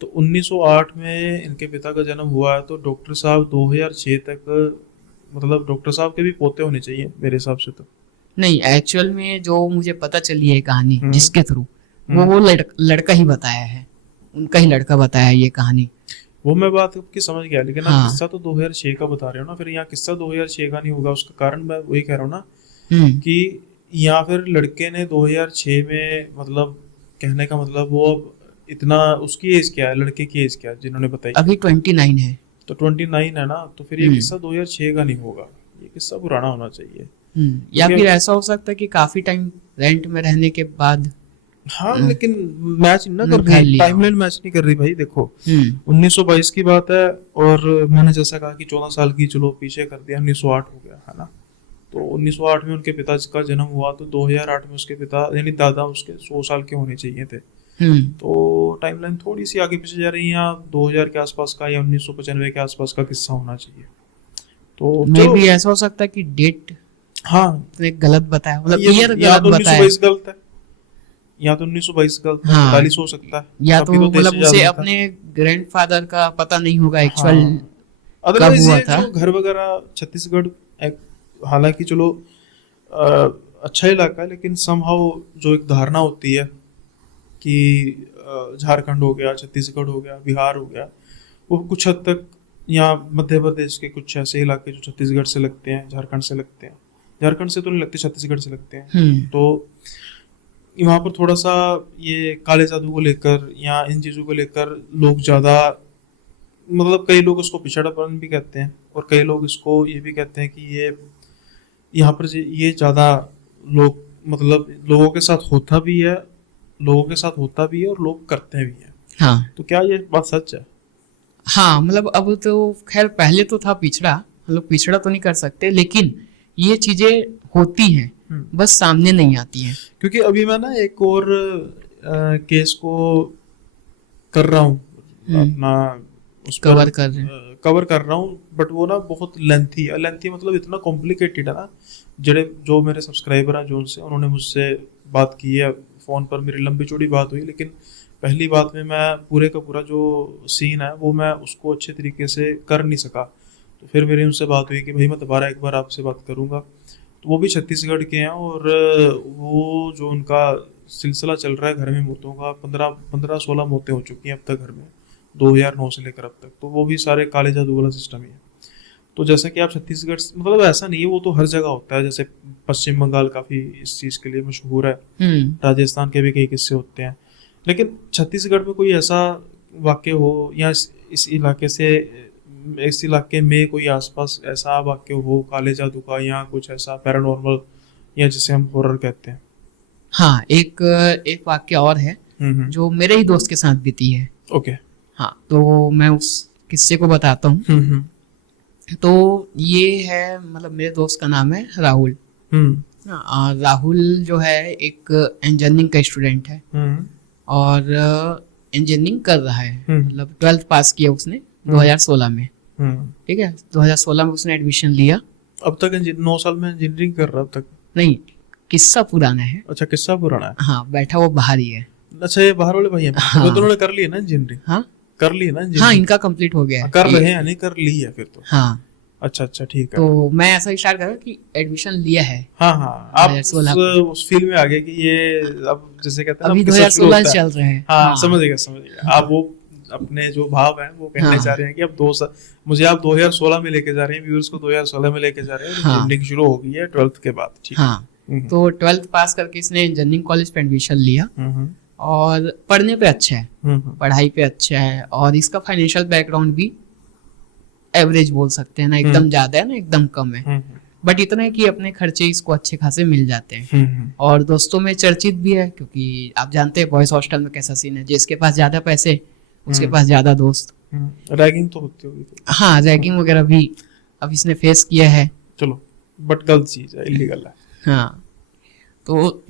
तो 1908 में इनके पिता का जन्म हुआ है, तो डॉक्टर साहब 2006 तक, मतलब डॉक्टर साहब के भी पोते होने चाहिए मेरे हिसाब से। तो नहीं, एक्चुअल में जो मुझे पता चली है कहानी जिसके थ्रू, वो लड़का ही बताया है, उनका ही लड़का बताया है ये कहानी। वो मैं बात आपकी समझ गया, लेकिन आप किस्सा तो 2006 का बता रहे हो ना, फिर यहाँ किस्सा 2006 का नहीं होगा। उसका कारण मैं वही कह रहा हूँ ना कि यहाँ फिर लड़के ने 2006 में, मतलब कहने का मतलब वो अब इतना, उसकी एज क्या है, लड़के की एज क्या है जिन्होंने बताई? अभी 29 है। तो 29 है ना, तो फिर ये किस्सा 2006 का नहीं होगा, ये किस्सा पुराना होना चाहिए। या फिर ऐसा हो सकता है कि काफी टाइम रेंट में रहने के बाद। हाँ, लेकिन मैच ना कर रही, टाइमलाइन मैच नहीं कर रही भाई। देखो 1922 की बात है और मैंने जैसा कहा कि 14 साल की, चलो पीछे कर दिया, 1908 हो गया, है ना। तो 1908 में उनके पिताजी का जन्म हुआ, तो 2008 में उसके पिता यानी दादा उसके 100 साल के होने चाहिए थे। तो टाइमलाइन थोड़ी सी आगे पीछे जा रही है, 2000 के आसपास का या 1995 के आसपास का किस्सा होना चाहिए। तो मे भी ऐसा हो सकता है कि डेट, हाँ, गलत बताया, मतलब ईयर गलत बताया, 1922 गलत है, या तो 1922 गलत है, 45 हो सकता है, या तो मतलब उसे अपने ग्रैंडफादर का पता नहीं होगा एक्चुअल कब हुआ था। घर वगैरह छत्तीसगढ़, हालांकि चलो अच्छा इलाका है, लेकिन समहाउ जो एक धारणा होती है कि झारखंड हो गया, छत्तीसगढ़ हो गया, बिहार हो गया, वो कुछ हद तक, या मध्य प्रदेश के कुछ ऐसे इलाके जो छत्तीसगढ़ से लगते हैं, झारखंड से लगते हैं, झारखंड से तो नहीं लगते, छत्तीसगढ़ से लगते हैं, तो वहाँ पर थोड़ा सा ये काले जादू को लेकर या इन चीज़ों को लेकर लोग ज़्यादा, मतलब कई लोग उसको पिछड़ापन भी कहते हैं और कई लोग इसको ये भी कहते हैं कि ये यहाँ पर ये ज़्यादा लोग, मतलब लोगों के साथ होता भी है, लोगों के साथ होता भी है और लोग करते भी हैं। हाँ तो क्या ये बात सच है? हाँ, मतलब अब तो खैर पहले तो था पिछड़ा, हम लोग पिछड़ा तो नहीं कर सकते, लेकिन ये चीजें होती हैं, बस सामने नहीं आती हैं। क्योंकि अभी मैं ना एक और केस को कर रहा हूँ, अपना उस पर कवर कर रहे हैं। कवर कर रहा हूँ, बट वो ना बहुत लेंथी है, लेंथी मतलब इतना कॉम्प्लिकेटेड है ना। जो मेरे सब्सक्राइबर हैं जो उनसे, उन्होंने मुझसे बात की है फ़ोन पर, मेरी लंबी चौड़ी बात हुई, लेकिन पहली बात में मैं पूरे का पूरा जो सीन है वो मैं उसको अच्छे तरीके से कर नहीं सका। तो फिर मेरी उनसे बात हुई कि भाई मैं दोबारा एक बार आपसे बात करूँगा। तो वो भी छत्तीसगढ़ के हैं और वो जो उनका सिलसिला चल रहा है घर में मौतों का, 15-16 मौतें हो चुकी हैं अब तक घर में, 2009 से लेकर अब तक। तो वो भी सारे काले जादू वाला सिस्टम ही है। तो जैसे कि आप छत्तीसगढ़, मतलब ऐसा नहीं है, वो तो हर जगह होता है। जैसे पश्चिम बंगाल काफ़ी इस चीज़ के लिए मशहूर है, राजस्थान के भी कई किस्से होते हैं, लेकिन छत्तीसगढ़ में कोई ऐसा वाक्य हो या इस इलाके से, इस इलाके में कोई आसपास ऐसा वाक्य हो काले जादू का या कुछ ऐसा पैरानॉर्मल, या जिसे हम हॉरर कहते हैं? हाँ, एक वाक्य और है जो मेरे ही दोस्त के साथ बीती है। ओके। हाँ, तो मैं उस किस्से को बताता हूँ। तो ये है, मतलब मेरे दोस्त का नाम है राहुल। राहुल जो है एक इंजीनियरिंग का स्टूडेंट है और इंजीनियरिंग कर रहा है, मतलब 12th पास किया उसने 2016 में। ठीक है, 2016 में उसने एडमिशन लिया। अब तक 9 साल में इंजीनियरिंग कर रहा, अब तक? नहीं, किस्सा पुराना है। अच्छा, किस्सा पुराना है। हाँ, बैठा वो बाहर ही है। अच्छा, ये बाहर वाले भाई हैं। हाँ। वो तो उन्होंने कर ली है ना इंजीनियरिंग? हाँ, कर ली है ना इंजीनियरिंग? हाँ, इनका कंप्लीट हो गया है। कर रहे हैं, नहीं कर ली है फिर तो? हाँ। अच्छा अच्छा, ठीक है। तो मैं ऐसा स्टार्ट करा कि एडमिशन लिया है। हाँ हाँ, आप उस फील्ड में आ गए कि ये अब जैसे कहते हैं अभी 2016 चल रहे हैं। हाँ, समझ गया। आप वो अपने जो भाव हैं वो कहने चाह रहे हैं कि अब मुझे आप 2016 में लेके जा रहे हैं, व्यूअर्स को 2016 में लेके जा रहे हैं, इंजीनियरिंग शुरू हो गई है 12th के बाद। ठीक। हाँ, तो 12th पास करके इसने इंजीनियरिंग कॉलेज पे एडमिशन लिया और पढ़ने पे अच्छा है, पढ़ाई पे अच्छा है, और इसका फाइनेंशियल बैकग्राउंड भी एवरेज बोल सकते हैं ना, एकदम ज्यादा है ना एकदम कम है, बट इतना है कि अपने खर्चे इसको अच्छे खासे मिल जाते हैं। और दोस्तों में चर्चित भी है, क्योंकि आप जानते हैं बॉयज हॉस्टल में कैसा सीन है, जिसके पास ज्यादा पैसे उसके पास ज्यादा दोस्त। रैगिंग तो होती होगी? हाँ, रैगिंग वगैरह भी अब इसने फेस किया है। चलो, बट गलत चीज है, इलीगल है। हाँ, तो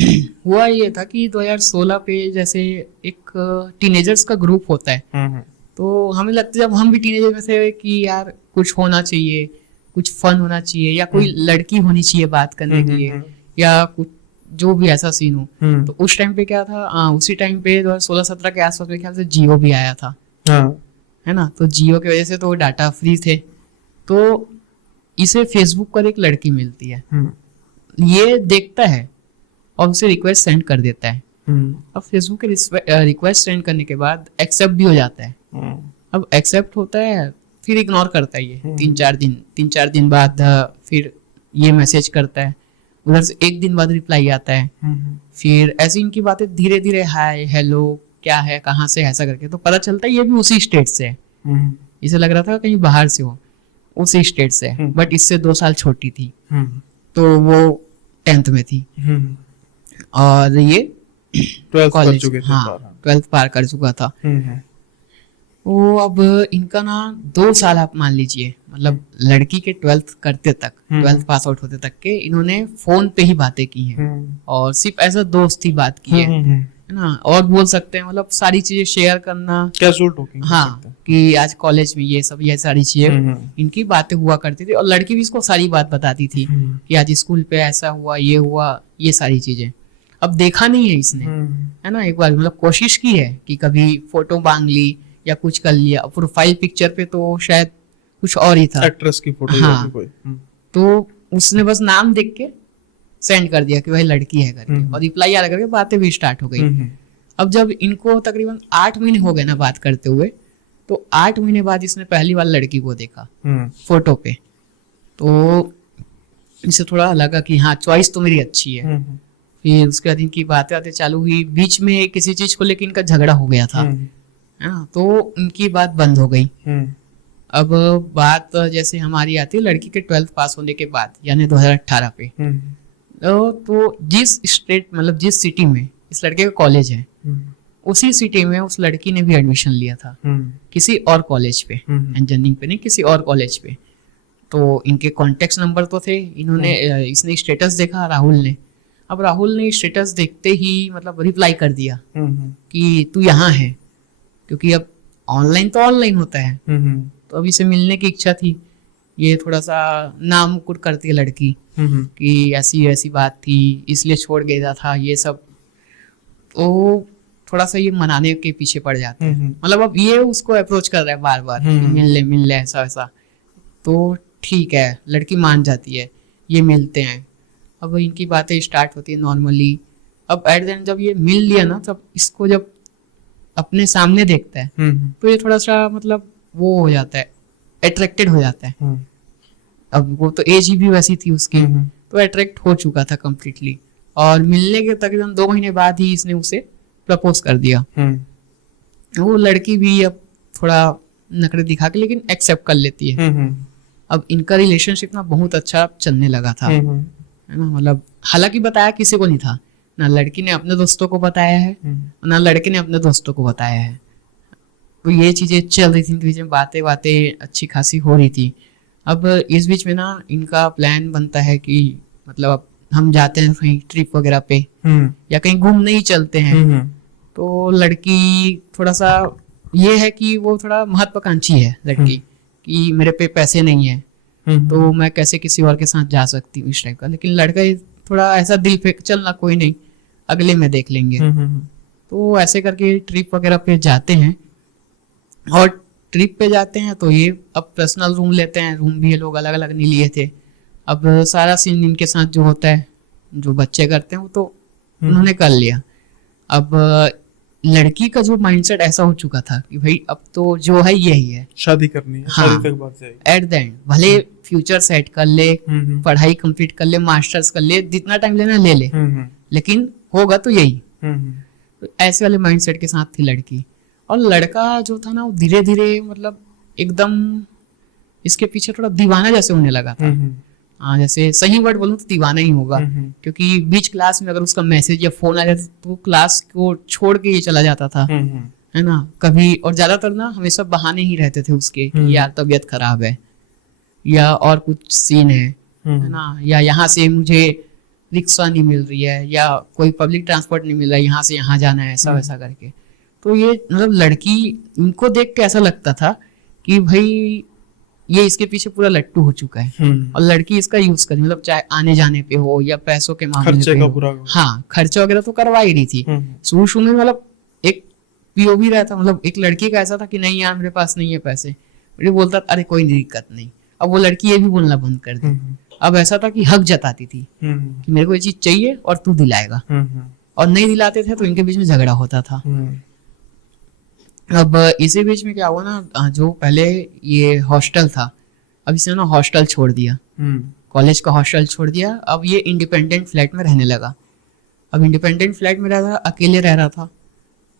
हुआ ये था कि 2016 पे जैसे एक टीनेजर्स का ग्रुप होता है, तो हमें लगता है जब हम भी टीनेजर में थे कि यार कुछ होना चाहिए, कुछ फन होना चाहिए, या कोई लड़की होनी चाहिए बात करने के लिए, या कुछ जो भी ऐसा सीन हो। तो उस टाइम पे क्या था, उसी टाइम पे 2016-17 के आसपास मेरे ख्याल से जियो भी आया था। है ना, तो जियो की वजह से तो डाटा फ्री थे, तो इसे फेसबुक पर एक लड़की मिलती है, ये देखता है और उसे रिक्वेस्ट सेंड कर देता है। अब फेसबुक के रिक्वेस्ट सेंड करने के बाद एक्सेप्ट भी हो जाता है। अब एक्सेप्ट होता है, फिर इग्नोर करता है ये 3-4 दिन बाद फिर ये मैसेज करता है, उधर से 1 दिन बाद रिप्लाई आता है, फिर ऐसी इनकी बातें धीरे धीरे हाय हेलो क्या है कहाँ से, ऐसा करके तो पता चलता है ये भी उसी स्टेट से है। इसे लग रहा था कहीं बाहर से हो, उसी स्टेट से, बट इससे 2 साल छोटी थी, तो वो 10th में थी और ये 12th पार कर चुका था। वो अब इनका ना 2 साल आप मान लीजिए, मतलब लड़की के 12th करते तक, 12th पास आउट होते तक के इन्होंने फोन पे ही बातें की हैं, और सिर्फ ऐसा दोस्त ही बात की है ना, और बोल सकते हैं मतलब सारी चीजें शेयर करना, कैजुअल टॉकिंग। हाँ, कि आज कॉलेज में ये सब, ये सारी चीजें इनकी बातें हुआ करती थी, और लड़की भी इसको सारी बात बताती थी कि आज स्कूल पे ऐसा हुआ, ये सारी चीजें। अब देखा नहीं है इसने, है ना, एक बार मतलब कोशिश की है कि कभी फोटो मांग ली या कुछ कर लिया, प्रोफाइल पिक्चर पे तो शायद कुछ और ही था, एक्ट्रेस की फोटो। हाँ, तो उसने बस नाम देख के सेंड कर दिया कि भाई लड़की है करके, और रिप्लाई आ करके बातें भी स्टार्ट हो गई। अब जब इनको तकरीबन 8 महीने हो गए ना बात करते हुए, तो 8 महीने बाद इसने पहली बार लड़की को देखा फोटो पे, तो इसे थोड़ा लगा कि हाँ चॉइस तो मेरी अच्छी है। फिर उसके बाद इनकी बातें आते चालू हुई, बीच में किसी चीज को लेकर इनका झगड़ा हो गया था, तो इनकी बात बंद हो गई। अब बात जैसे हमारी आती है लड़की के 12th पास होने के बाद, यानी 2018 पे, तो जिस स्टेट मतलब जिस सिटी में इस लड़के का कॉलेज है, उसी सिटी में उस लड़की ने भी एडमिशन लिया था किसी और कॉलेज पे, इंजीनियरिंग पे नहीं, किसी और कॉलेज पे। तो इनके कॉन्टेक्ट नंबर तो थे, इन्होंने इसने स्टेटस देखा राहुल ने। अब राहुल ने स्टेटस देखते ही मतलब रिप्लाई कर दिया कि तू यहाँ है, क्योंकि अब ऑनलाइन तो ऑनलाइन होता है, तो अब इसे मिलने की इच्छा थी। ये थोड़ा सा नाम कुट करती है लड़की कि ऐसी ऐसी बात थी इसलिए छोड़ गया था ये सब, तो थोड़ा सा ये मनाने के पीछे पड़ जाते हैं। मतलब अब ये उसको अप्रोच कर रहा है बार बार, मिल ले ऐसा वैसा, तो ठीक है लड़की मान जाती है, ये मिलते हैं। अब इनकी बातें स्टार्ट होती है नॉर्मली। अब एट द एंड जब ये मिल लिया ना, तब इसको जब अपने सामने देखता है तो ये थोड़ा सा मतलब वो हो जाता है, अट्रैक्टेड हो जाता है। अब वो तो एज भी वैसी थी उसकी, तो अट्रैक्ट हो चुका था कम्प्लीटली। और मिलने के तकरीबन 2 महीने बाद ही इसने उसे प्रपोज कर दिया। वो लड़की भी अब थोड़ा नखरे दिखा के लेकिन एक्सेप्ट कर लेती है। अब इनका रिलेशनशिप ना बहुत अच्छा चलने लगा था, है ना। मतलब हालांकि बताया किसी को नहीं था, ना लड़की ने अपने दोस्तों को बताया है, ना लड़के ने अपने दोस्तों को बताया है। तो ये चीजें चल रही थी, बीच में बातें अच्छी खासी हो रही थी। अब इस बीच में ना इनका प्लान बनता है कि मतलब अब हम जाते हैं कहीं ट्रिप वगैरह पे या कहीं घूमने ही चलते हैं। तो लड़की थोड़ा सा ये है कि वो थोड़ा महत्वाकांक्षी है लड़की, कि मेरे पे पैसे नहीं है तो मैं कैसे किसी और के साथ जा सकती हूँ इस टाइप का। लेकिन लड़का थोड़ा ऐसा दिल पे चलना कोई नहीं, अगले में देख लेंगे। तो ऐसे करके ट्रिप वगैरह पे जाते हैं, और ट्रिप पे जाते हैं तो ये अब पर्सनल रूम लेते हैं। रूम भी ये लोग अलग अलग नहीं लिए थे। अब सारा सीन इनके साथ जो होता है, जो बच्चे करते हैं, वो तो उन्होंने कर लिया। अब लड़की का जो माइंडसेट ऐसा हो चुका था कि भाई अब तो जो है यही है, शादी करनी है। हाँ, शादी तक बात जाएगी। एट द एंड भले फ्यूचर सेट कर ले, पढ़ाई कंप्लीट कर ले, मास्टर्स कर ले, जितना टाइम लेना ले ले, लेकिन होगा तो यही। तो ऐसे वाले माइंडसेट के साथ थी लड़की। और लड़का जो था ना, वो धीरे धीरे मतलब एकदम इसके पीछे थोड़ा दीवाना जैसे होने लगा था। हाँ, जैसे सही वर्ड बोलूं तो दीवाना ही होगा, क्योंकि बीच क्लास में अगर उसका मैसेज या फोन आ जाता तो क्लास को छोड़ के ये चला जाता था, है ना कभी। और ज्यादातर ना हमेशा बहाने ही रहते थे उसके कि यार तबीयत खराब है, या और कुछ सीन है ना, या यहाँ से मुझे रिक्शा नहीं मिल रही है, या कोई पब्लिक ट्रांसपोर्ट नहीं मिल रहा है, यहाँ से यहाँ जाना है, ऐसा वैसा करके। तो ये मतलब लड़की इनको देख के ऐसा लगता था कि भाई ये इसके पीछे पूरा लट्टू हो चुका है, और लड़की इसका यूज करी, मतलब चाहे आने जाने पे हो या पैसों के मामले पे हो। हाँ, खर्चा वगैरह तो करवा ही रही थी शुरू शुरू में। मतलब एक पीओवी रहता, मतलब एक लड़की का ऐसा था कि नहीं यार मेरे पास नहीं है पैसे, मुझे बोलता अरे कोई दिक्कत नहीं। अब वो लड़की ये भी बोलना बंद कर दी। अब ऐसा था कि हक जताती थी कि मेरे को ये चीज चाहिए और तू दिलाएगा, और नहीं दिलाते थे तो इनके बीच में झगड़ा होता था। अब इसी बीच में क्या हुआ ना, जो पहले ये हॉस्टल था, अब इसने ना हॉस्टल छोड़ दिया, कॉलेज का हॉस्टल छोड़ दिया। अब ये इंडिपेंडेंट फ्लैट में रहने लगा। अब इंडिपेंडेंट फ्लैट में रह रहा, अकेले रह रहा था,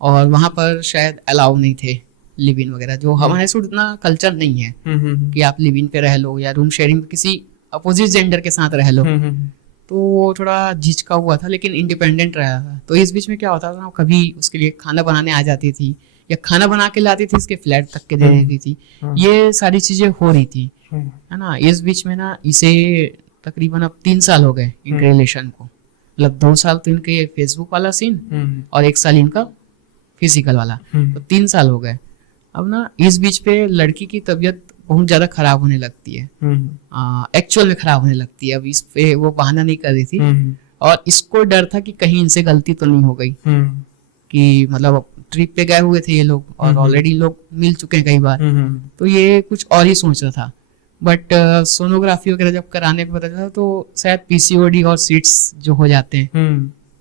और वहां पर शायद अलाउ नहीं थे लिव इन वगैरह, जो हमारे से उतना कल्चर नहीं है कि आप लिव इन पे रह लो या रूम शेयरिंग में किसी अपोजिट जेंडर के साथ रह लो। तो वो थोड़ा झिझका हुआ था, लेकिन इंडिपेंडेंट रहा था। तो इस बीच में क्या होता था, कभी उसके लिए खाना बनाने आ जाती थी, या खाना बना के लाती थी, इसके फ्लैट तक के दे देती थी। ये सारी चीजें हो रही थी, है ना। इस बीच में ना इसे तकरीबन अब 3 साल हो गए इनके रिलेशन को। मतलब 2 साल तो इनके फेसबुक वाला सीन और 1 साल इनका फिजिकल वाला, तो 3 साल हो गए। अब ना इस बीच पे लड़की की तबीयत बहुत ज्यादा खराब होने लगती है, एक्चुअल में खराब होने लगती है। अब इस पे वो बहाना नहीं कर रही थी, और इसको डर था कि कहीं इनसे गलती तो नहीं हो गई, कि मतलब ट्रिप पे गए हुए थे ये लोग और ऑलरेडी लोग मिल चुके हैं कई बार, तो ये कुछ और ही सोच रहा था। बट सोनोग्राफी वगैरह जब कराने को पता चला तो शायद पीसीओडी और सीट्स जो हो जाते हैं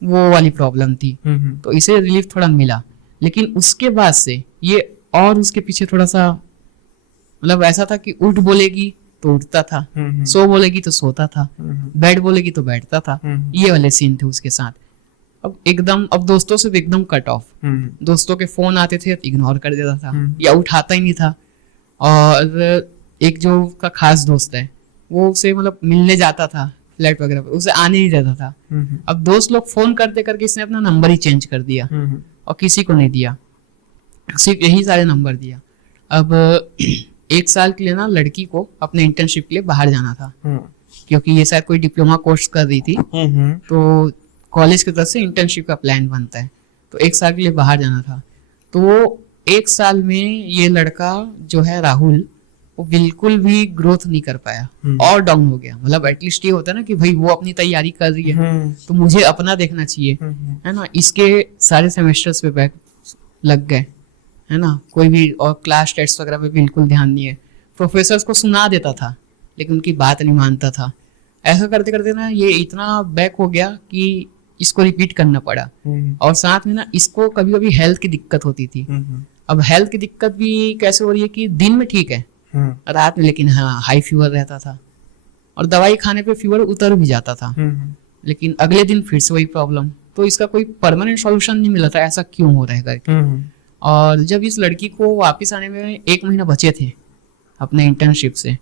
वो वाली प्रॉब्लम थी। तो इसे रिलीफ थोड़ा मिला, लेकिन उसके बाद से ये और उसके पीछे थोड़ा सा मतलब ऐसा था कि उठ बोलेगी तो उठता था, सो बोलेगी तो सोता था, बैठ बोलेगी तो बैठता था, ये वाले सीन थे उसके साथ। अब दोस्तों से एकदम कट ऑफ, दोस्तों के फोन आते थे तो इग्नोर कर देता था या उठाता ही नहीं था। और एक जो उसका खास दोस्त है वो उसे मतलब मिलने जाता था फ्लैट वगैरह पे, उसे आने नहीं देता था। अब दोस्त लोग फोन करते करके इसने अपना नंबर ही चेंज कर दिया और किसी को नहीं दिया, सिर्फ यही सारे नंबर दिया। अब 1 साल के लिए ना लड़की को अपने इंटर्नशिप के लिए बाहर जाना था, क्योंकि ये शायद कोई डिप्लोमा कोर्स कर रही थी, तो कॉलेज की तरफ से इंटर्नशिप का प्लान बनता है, तो 1 साल के लिए बाहर जाना था। तो 1 साल में ये लड़का जो है राहुल, वो बिल्कुल भी ग्रोथ नहीं कर पाया और डाउन हो गया। मतलब एटलीस्ट ये होता है ना कि भाई वो अपनी तैयारी कर रही है तो मुझे अपना देखना चाहिए, है ना। इसके सारे सेमेस्टर्स पे बैक लग गए, है ना, कोई भी और क्लास टेस्ट वगैरह पे बिल्कुल ध्यान नहीं है। प्रोफेसर्स को सुना देता था लेकिन उनकी बात नहीं मानता था। ऐसा करते करते ना ये इतना बैक हो गया कि इसको रिपीट करना पड़ा। और साथ में ना इसको कभी कभी हेल्थ की दिक्कत होती थी। अब हेल्थ की दिक्कत भी कैसे हो रही है कि दिन में ठीक है, रात में लेकिन हाँ हाई फीवर रहता था, और दवाई खाने पे फीवर उतर भी जाता था, लेकिन अगले दिन फिर से वही प्रॉब्लम। तो इसका कोई परमानेंट सॉल्यूशन नहीं मिला था, ऐसा क्यों हो रहा है करके। और जब इस लड़की को वापस आने में 1 महीना बचे थे अपने इंटर्नशिप से,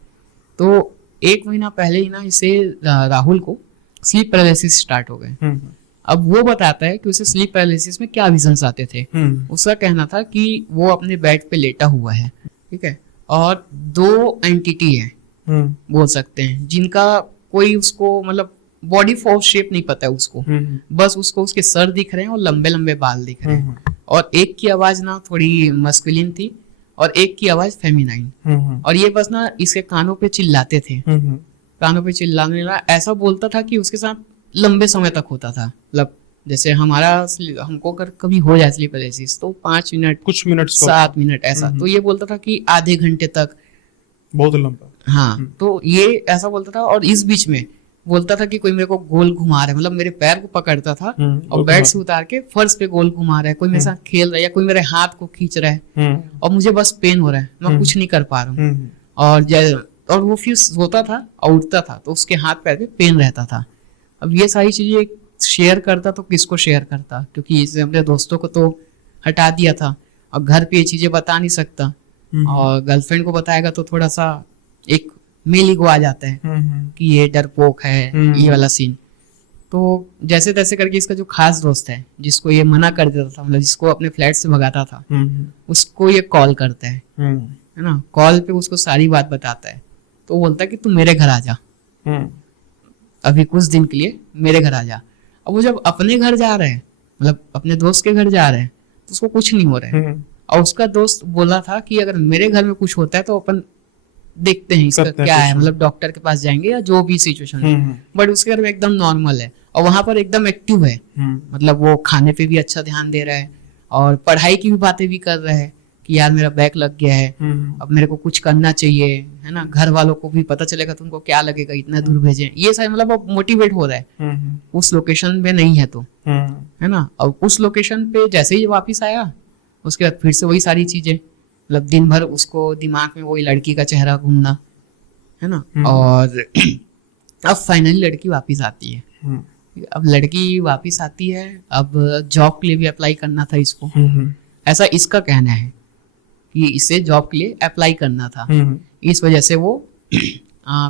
तो 1 महीना पहले ही ना इसे राहुल को स्लीप पैरालिसिस स्टार्ट हो गए। अब वो बताता है कि उसे स्लीप पैरालिसिस में क्या विजन्स आते थे। उसका कहना था कि वो अपने बेड पे लेटा हुआ है, ठीक है, और 2 एंटिटी है बोल सकते हैं जिनका कोई उसको मतलब बॉडी फॉर्म शेप नहीं पता है उसको, बस उसको उसके सर दिख रहे हैं और लंबे लंबे बाल दिख रहे हैं। और एक की आवाज ना थोड़ी मस्कुलिन थी और एक की आवाज फेमिनाइन, और ये बस ना इसके कानों पे चिल्लाते थे। कानों पे चिल्लाने लगा, ऐसा बोलता था कि उसके साथ लंबे समय तक होता था। मतलब जैसे हमको अगर कभी हो जाए स्लीप पैरालिसिस तो 5 मिनट, कुछ मिनट, 7 मिनट ऐसा, तो ये बोलता था कि आधे घंटे तक, बहुत लंबा। हाँ, तो ये ऐसा बोलता था। और इस बीच में बोलता था कि कोई मेरे को गोल घुमा रहा है, मतलब मेरे पैर को पकड़ता था और बेड से उतार के फर्श पे गोल घुमा रहा है, कोई मेरे साथ खेल रहा है या कोई मेरे हाथ को खींच रहा है और मुझे बस पेन हो रहा है, मैं कुछ नहीं कर पा रहा हूँ। और वो फिर सोता था और उठता था तो उसके हाथ पैर पे पेन रहता था। अब ये सारी चीजें शेयर करता तो किसको शेयर करता, क्योंकि इसे अपने दोस्तों को तो हटा दिया था, अब घर पे ये चीजें बता नहीं सकता, और गर्लफ्रेंड को बताएगा तो थोड़ा सा एक मेल ईगो आ जाता है कि ये डरपोक है, ये वाला सीन। तो जैसे तैसे करके इसका जो खास दोस्त है जिसको ये मना कर देता था, मतलब जिसको अपने फ्लैट से भगाता था, उसको ये कॉल करता है ना। कॉल पे उसको सारी बात बताता है, तो बोलता है कि तू मेरे घर आ जा, अभी कुछ दिन के लिए मेरे घर आ जा। अब वो जब अपने घर जा रहे हैं, मतलब अपने दोस्त के घर जा रहे हैं, तो उसको कुछ नहीं हो रहा है। और उसका दोस्त बोला था कि अगर मेरे घर में कुछ होता है तो अपन देखते हैं इसका क्या है, मतलब डॉक्टर के पास जाएंगे या जो भी सिचुएशन है। बट उसके घर में एकदम नॉर्मल है और वहां पर एकदम एक्टिव है, मतलब वो खाने पे भी अच्छा ध्यान दे रहा है और पढ़ाई की भी बातें भी कर रहा है कि यार मेरा बैक लग गया है, अब मेरे को कुछ करना चाहिए, है ना, घर वालों को भी पता चलेगा तुमको क्या लगेगा, इतना दूर भेजे, ये सारे मतलब अब मोटिवेट हो रहा है। उस लोकेशन पे नहीं है तो, है ना। और उस लोकेशन पे जैसे ही वापिस आया उसके बाद फिर से वही सारी चीजें, मतलब दिन भर उसको दिमाग में वही लड़की का चेहरा घूमना, है ना। और अब फाइनली लड़की वापिस आती है। अब लड़की वापिस आती है, अब जॉब के लिए भी अप्लाई करना था इसको, ऐसा इसका कहना है कि इसे जॉब के लिए अप्लाई करना था, इस वजह से वो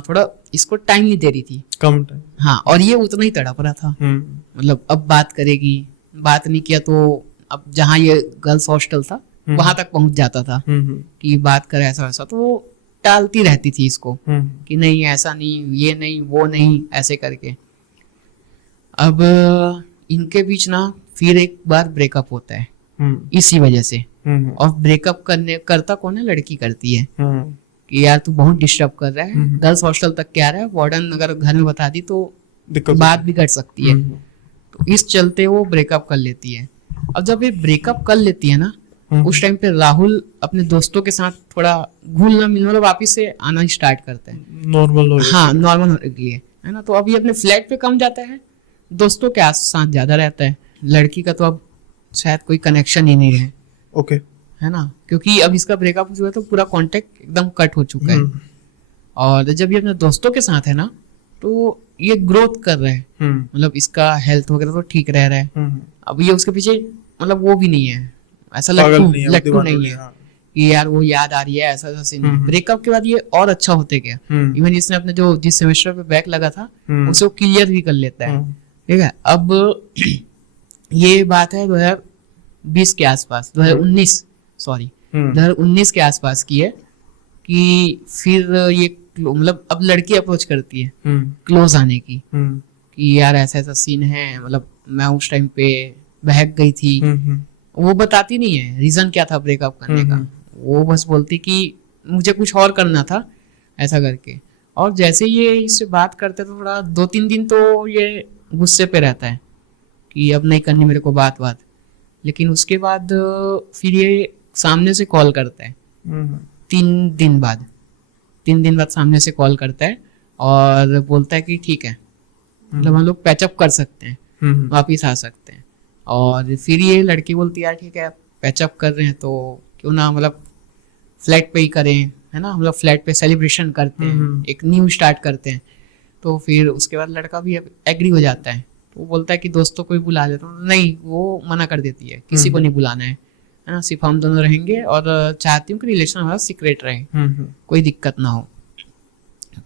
थोड़ा इसको टाइम नहीं दे रही थी, कम टाइम। हाँ, और ये उतना ही तड़प रहा था, मतलब अब बात करेगी, बात नहीं किया तो अब जहाँ ये गर्ल्स हॉस्टल था वहां तक पहुंच जाता था कि बात करे ऐसा वैसा, तो वो टालती रहती थी इसको कि नहीं ऐसा नहीं, ये नहीं, वो नहीं, ऐसे करके। अब इनके बीच ना फिर एक बार ब्रेकअप होता है इसी वजह से। और ब्रेकअप करता कौन है, लड़की करती है कि यार तू बहुत डिस्टर्ब कर रहा है, गर्ल्स हॉस्टल तक क्या रहा है, वार्डन अगर घर में बता दी तो बात बिगड़ सकती है, तो इस चलते वो ब्रेकअप कर लेती है। अब जब ये ब्रेकअप कर लेती है ना, उस टाइम पे राहुल अपने दोस्तों के साथ थोड़ा घुलना मिलना मतलब वापिस से आना स्टार्ट करता है, नॉर्मल हो हाँ नॉर्मल हो गई है ना। तो अभी अपने फ्लैट पे कम जाता है, दोस्तों के साथ ज्यादा रहता है। लड़की का तो अब शायद कोई कनेक्शन ही नहीं है, ओके, है ना, क्योंकि अब इसका ब्रेकअप हुआ है तो पूरा कांटेक्ट एकदम कट हो चुका है। और जब ये अपने दोस्तों के साथ है ना तो ये ग्रोथ कर रहा है, मतलब इसका हेल्थ वगैरह तो ठीक रह रहा है। अब ये उसके पीछे मतलब वो भी नहीं है, ऐसा लट्टू नहीं है कि यार वो याद आ रही है, ऐसा ऐसा सीन। ब्रेकअप के बाद ये और अच्छा होते गया। इवन इसने अपने जो जिस सेमेस्टर पे बैक लगा था उसे वो क्लियर भी कर लेता है, ठीक है। अब ये बात है 2020 के आसपास, 2019 के आसपास की है कि फिर ये मतलब अब लड़की अप्रोच करती है क्लोज आने की, कि यार ऐसा ऐसा सीन है, मतलब मैं उस टाइम पे बहक गई थी। वो बताती नहीं है रीजन क्या था ब्रेकअप करने का, वो बस बोलती कि मुझे कुछ और करना था ऐसा करके। और जैसे ये इससे बात करते तो थोड़ा 2-3 दिन तो ये गुस्से पे रहता है कि अब नहीं करनी मेरे को बात, लेकिन उसके बाद फिर ये सामने से कॉल करता है 3 दिन बाद सामने से कॉल करता है और बोलता है कि ठीक है, मतलब हम लोग पैचअप कर सकते हैं, वापिस आ सकते हैं। और फिर ये लड़की बोलती है यार ठीक है पैचअप कर रहे हैं तो क्यों ना मतलब फ्लैट पे ही करें, है ना, हम लोग फ्लैट पे सेलिब्रेशन करते हैं, एक न्यू स्टार्ट करते हैं। तो फिर उसके बाद लड़का भी एग्री हो जाता है, तो वो बोलता है कि दोस्तों को भी बुला लेता हूँ। नहीं, वो मना कर देती है, किसी को नहीं बुलाना है ना, सिर्फ हम दोनों रहेंगे और चाहती हूँ कि रिलेशन हमारा सीक्रेट रहे, कोई दिक्कत ना हो।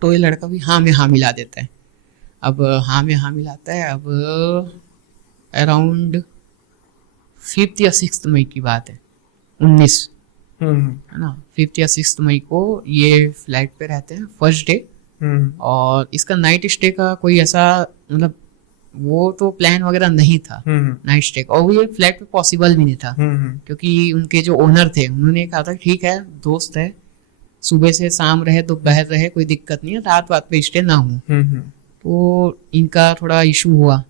तो ये लड़का भी हाँ में हाँ मिला देता है। अब हाँ में हाँ मिलाता है। अब अराउंड 5th या 6th मई की बात है, 19, है ना, 5th या 6th मई को ये फ्लैट पे रहते हैं फर्स्ट डे। और इसका नाइट स्टे का कोई ऐसा मतलब वो तो प्लान वगैरह नहीं था नाइट स्टे का, और ये फ्लैट पे पॉसिबल भी नहीं था क्योंकि उनके जो ओनर थे उन्होंने कहा था ठीक है दोस्त है, सुबह से शाम रहे दोपहर रहे कोई दिक्कत नहीं है, रात पे स्टे ना हो। तो इनका थोड़ा इशू हुआ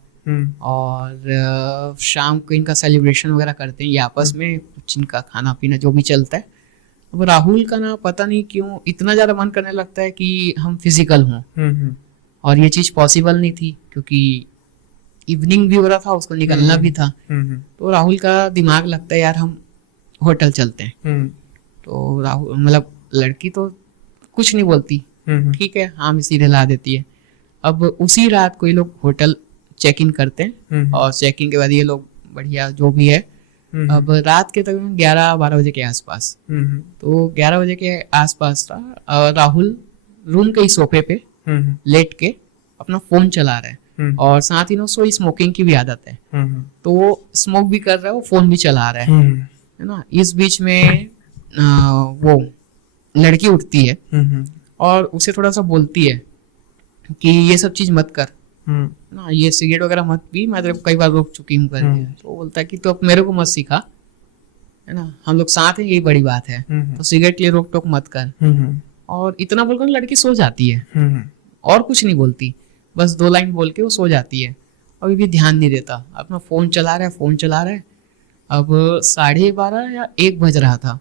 और शाम को इनका सेलिब्रेशन वगैरह करते हैं ये आपस में, कुछ इनका खाना पीना जो भी चलता है। अब राहुल का ना पता नहीं क्यों इतना ज्यादा मन करने लगता है कि हम फिजिकल हों, और ये चीज पॉसिबल नहीं थी क्योंकि इवनिंग भी हो रहा था, उसको निकलना भी था। तो राहुल का दिमाग लगता है यार हम होटल चलते हैं। तो राहुल मतलब लड़की तो कुछ नहीं बोलती, ठीक है हाँ सीधे ला देती है। अब उसी रात को ये लोग होटल चेक इन करते हैं और चेक इन के बाद ये लोग बढ़िया जो भी है, अब रात के तकरीबन 11-12 बजे के आसपास, तो 11 बजे के आसपास था, राहुल रूम के सोफे पे लेट के अपना फोन चला रहा है और साथ ही ना उसको स्मोकिंग की भी आदत है, तो वो स्मोक भी कर रहा है, वो फोन भी चला रहा है ना। इस बीच में वो लड़की उठती है और उसे थोड़ा सा बोलती है कि ये सब चीज मत कर ना, ये सिगरेट वगैरह मत पी, मैं तेरे को कई बार रोक चुकी हूँ करके। तो वो बोलता है कि तो अब मेरे को मत सिखा, है ना, हम लोग साथ हैं यही बड़ी बात है, तो सिगरेट के लिए रोक टोक मत कर। और इतना बोलकर लड़की सो जाती है और कुछ नहीं बोलती, बस 2 लाइन बोल के वो सो जाती है। अभी भी ध्यान नहीं देता, अपना फोन चला रहा है। अब 12:30 या 1 बज रहा था,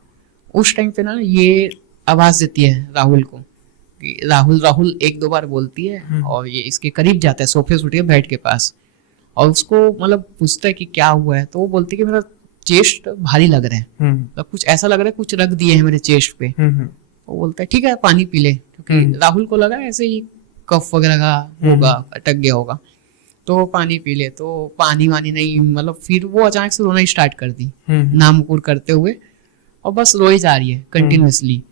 उस टाइम पे ना ये आवाज देती है राहुल को कि राहुल 1-2 बार बोलती है और ये इसके करीब जाता है, सोफे से उठ के बेड के पास, और उसको मतलब पूछता है कि क्या हुआ है। तो वो बोलती है कि मेरा चेस्ट भारी लग रहा है, मतलब कुछ ऐसा लग रहा है कुछ रख दिए हैं मेरे चेस्ट पे। वो बोलता है ठीक है पानी पी ले, क्योंकि राहुल को लगा ऐसे ही कफ वगैरह का होगा, अटक गया होगा, तो पानी पी ले। तो पानी वानी नहीं, मतलब फिर वो अचानक से रोना स्टार्ट कर दी नामकुर करते हुए, और बस रोई जा रही है कंटिन्यूअसली।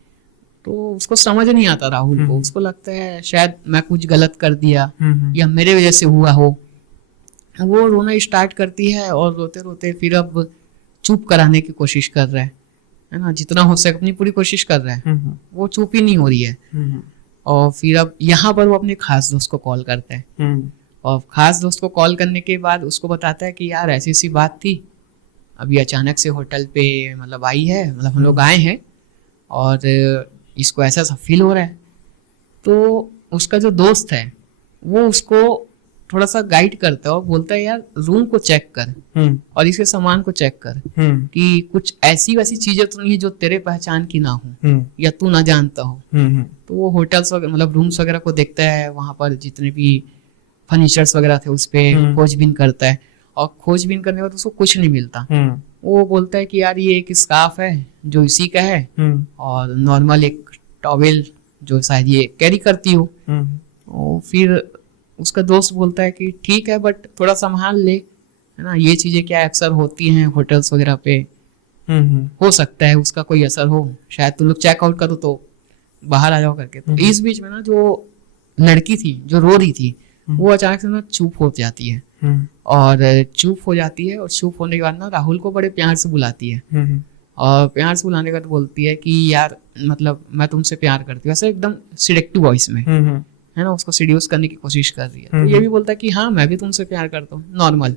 तो उसको समझ नहीं आता राहुल को, उसको लगता है शायद मैं कुछ गलत कर दिया या मेरे वजह से हुआ हो। वो रोना स्टार्ट करती है और रोते रोते फिर अब चुप कराने की कोशिश कर रहा है ना, जितना हो सके अपनी पूरी कोशिश कर रहा है, वो चुप ही नहीं हो रही है। और फिर अब यहाँ पर वो अपने खास दोस्त को कॉल करता है, और खास दोस्त को कॉल करने के बाद उसको बताता है कि यार ऐसी सी बात थी, अभी अचानक से होटल पे मतलब आई है, मतलब हम लोग आए हैं और इसको ऐसा फील हो रहा है। तो उसका जो दोस्त है वो उसको थोड़ा सा गाइड करता है और बोलता है यार रूम को चेक कर और इसके सामान को चेक कर कि कुछ ऐसी वैसी चीजें तो नहीं है जो तेरे पहचान की ना हो या तू ना जानता हो। तो वो होटल्स वगैरह मतलब रूम्स वगैरह को देखता है, वहां पर जितने भी फर्नीचर्स वगैरह थे उस पे खोजबीन करता है और खोजबीन करने के बाद उसको कुछ नहीं मिलता। वो बोलता है कि यार ये एक स्कार्फ है जो इसी का है और नॉर्मल एक टॉवेल जो शायद ये कैरी करती हो। और फिर उसका दोस्त बोलता है कि ठीक है बट थोड़ा संभाल ले, है ना, ये चीजें क्या अक्सर होती हैं होटल्स वगैरह पे, हो सकता है उसका कोई असर हो, शायद तुम लोग चेकआउट करो तो बाहर आ जाओ करके। तो इस बीच में ना जो लड़की थी जो रो रही थी वो अचानक से ना चुप हो जाती है और चुप हो जाती है और चुप होने के बाद ना राहुल को बड़े प्यार से बुलाती है और प्यार से बुलाने के बाद बोलती है कि यार मतलब मैं तुमसे प्यार करती हूँ, ऐसे एकदम सिलेक्टिव वॉइस में, है ना, उसको सीड्यूस करने की कोशिश कर रही है। तो ये भी बोलता है कि हाँ मैं भी तुमसे प्यार करता हूँ नॉर्मल।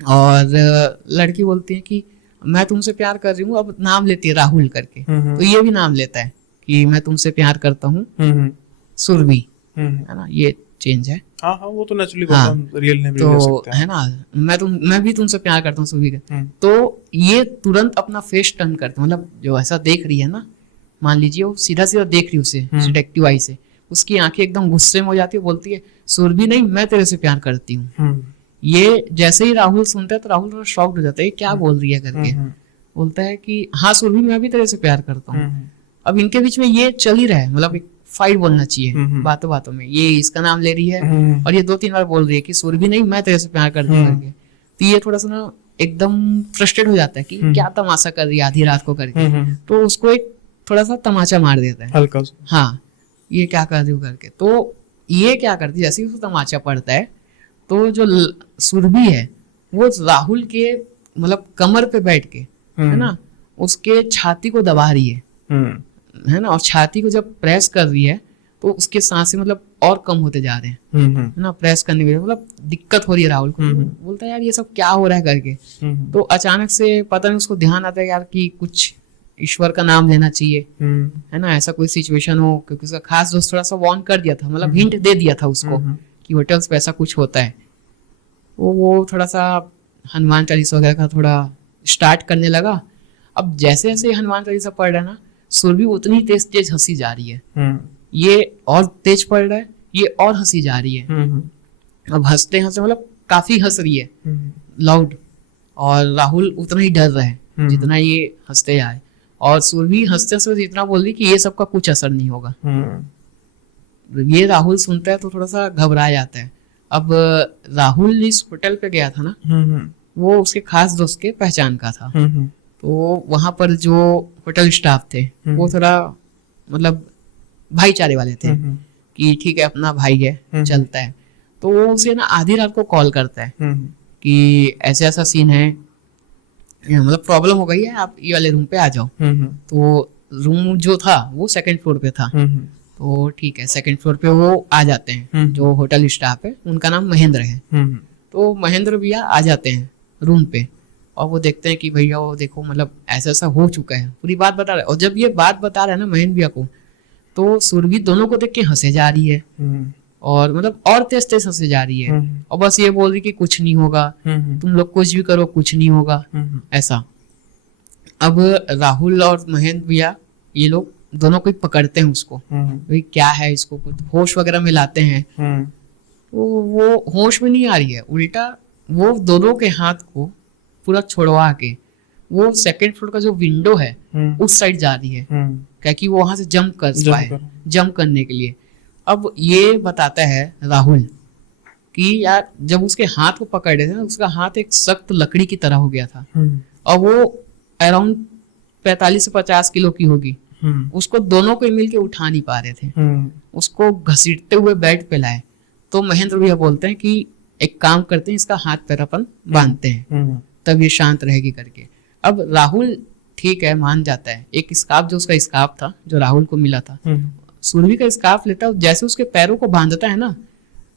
और लड़की बोलती है कि मैं तुमसे प्यार कर रही हूँ, अब नाम लेती है राहुल करके। तो ये भी नाम लेता है कि मैं तुमसे प्यार करता हूँ सुरभि, है ना, ये चेंज है। हाँ हाँ वो तो नेचुरली बात हम रियल नेम ले सकते हैं, है ना, मैं भी तुमसे प्यार करता हूँ सुरभि का। तो ये तुरंत अपना फेस टर्न करते, मतलब जो ऐसा देख रही है ना, मान लीजिए वो सीधा सीधा देख रही है उसे सिलेक्टिव आई से, उसकी आंखें एकदम गुस्से में हो जाती है, बोलती है सुरभि नहीं मैं तेरे से प्यार करती हूँ। ये जैसे ही राहुल सुनता है तो राहुल थोड़ा शॉक्ड हो जाता है, क्या बोल रही है करके। बोलता है कि हाँ सुरभि मैं भी तेरे से प्यार करता हूँ। अब इनके बीच में ये चल ही रहा है, मतलब एक फाइट बोलना चाहिए बातों बातों में, ये इसका नाम ले रही है और ये 2-3 बार बोल रही है कि सुरभि नहीं मैं तेरे से प्यार करती हूँ करके। तो ये थोड़ा सा ना एकदम फ्रस्ट्रेट हो जाता है कि क्या तमाशा कर रही है आधी रात को करके। तो उसको एक थोड़ा सा तमाचा मार देता है हल्का, हाँ ये क्या कर रही हो करके। तो ये क्या करती है, जैसे ही उसको तमाचा पड़ता है तो जो सुरभि है वो राहुल के मतलब कमर पे बैठ के, है ना, उसके छाती को दबा रही है ना, और छाती को जब प्रेस कर रही है तो उसके सांसें मतलब और कम होते जा रहे हैं, है ना, प्रेस करने के लिए मतलब दिक्कत हो रही है राहुल को। तो बोलता है यार ये सब क्या हो रहा है करके। तो अचानक से पता नहीं उसको ध्यान आता है यार कि कुछ ईश्वर का नाम लेना चाहिए, है ना, ऐसा कोई सिचुएशन हो, क्योंकि उसका खास दोस्त थोड़ा सा वार्न कर दिया था, मतलब हिंट दे दिया था उसको कि होटल्स पे ऐसा कुछ होता है। वो थोड़ा सा हनुमान चालीसा वगैरह का थोड़ा स्टार्ट करने लगा। अब जैसे जैसे हनुमान चालीसा पढ़ रहा है ना, सुरभि उतनी तेज तेज हंसी जा रही है, ये और तेज पढ़ रहा है, ये और हंसी जा रही है। अब हंसते हंसते मतलब काफी हंस रही है लाउड, और राहुल उतना ही डर रहा है जितना ये हंसते जा रहे। और सुरभि हंसते हंसते इतना बोल रही कि ये सबका कुछ असर नहीं होगा। ये राहुल सुनता है तो थोड़ा सा घबरा जाता है। अब राहुल इस होटल पे गया था ना, वो उसके खास दोस्त के पहचान का था। तो वहां पर जो होटल स्टाफ थे वो थोड़ा मतलब भाईचारे वाले थे कि ठीक है अपना भाई है चलता है। तो वो उसे ना आधी रात को कॉल करता है कि ऐसा ऐसा सीन है, मतलब प्रॉब्लम हो गई है, आप ये वाले रूम पे आ जाओ। तो रूम जो था वो 2nd फ्लोर पे था। तो ठीक है 2nd फ्लोर पे वो आ जाते हैं, जो होटल स्टाफ है उनका नाम महेंद्र है। तो महेंद्र भैया आ जाते हैं रूम पे और वो देखते हैं कि भैया वो देखो मतलब ऐसा ऐसा हो चुका है, पूरी बात बता रहा है। और जब ये बात बता रहा है ना महेंद्र भैया को, तो सुरभि दोनों को देख के हंसे जा रही है और मतलब और तेज तेज हंसे जा रही है और बस ये बोल रही कि कुछ नहीं होगा, तुम लोग कुछ भी करो कुछ नहीं होगा ऐसा। अब राहुल और महेंद्र भैया ये लोग दोनों को पकड़ते हैं उसको, भाई क्या है, इसको कुछ होश वगैरह में लाते हैं। तो वो होश में नहीं आ रही है, उल्टा वो दोनों के हाथ को पूरा छोड़वा के वो 2nd फ्लोर का जो विंडो है उस साइड जा रही है, क्योंकि वो वहां से जंप करने के लिए। अब ये बताता है राहुल कि यार जब उसके हाथ को पकड़ रहे थे ना, उसका हाथ एक सख्त लकड़ी की तरह हो गया था और वो अराउंड 45 से 50 किलो की होगी। उसको दोनों को मिलके उठा नहीं पा रहे थे, उसको घसीटते हुए बेड पे लाए। तो महेंद्र भैया बोलते हैं कि एक काम करते हैं, इसका हाथ पैर अपन बांधते हैं तब ये शांत रहेगी करके। अब राहुल ठीक है मान जाता है, एक स्कार्फ जो उसका स्कार्फ था जो राहुल को मिला था, सुरभि का स्कार्फ लेता है, जैसे उसके पैरों को बांधता है ना,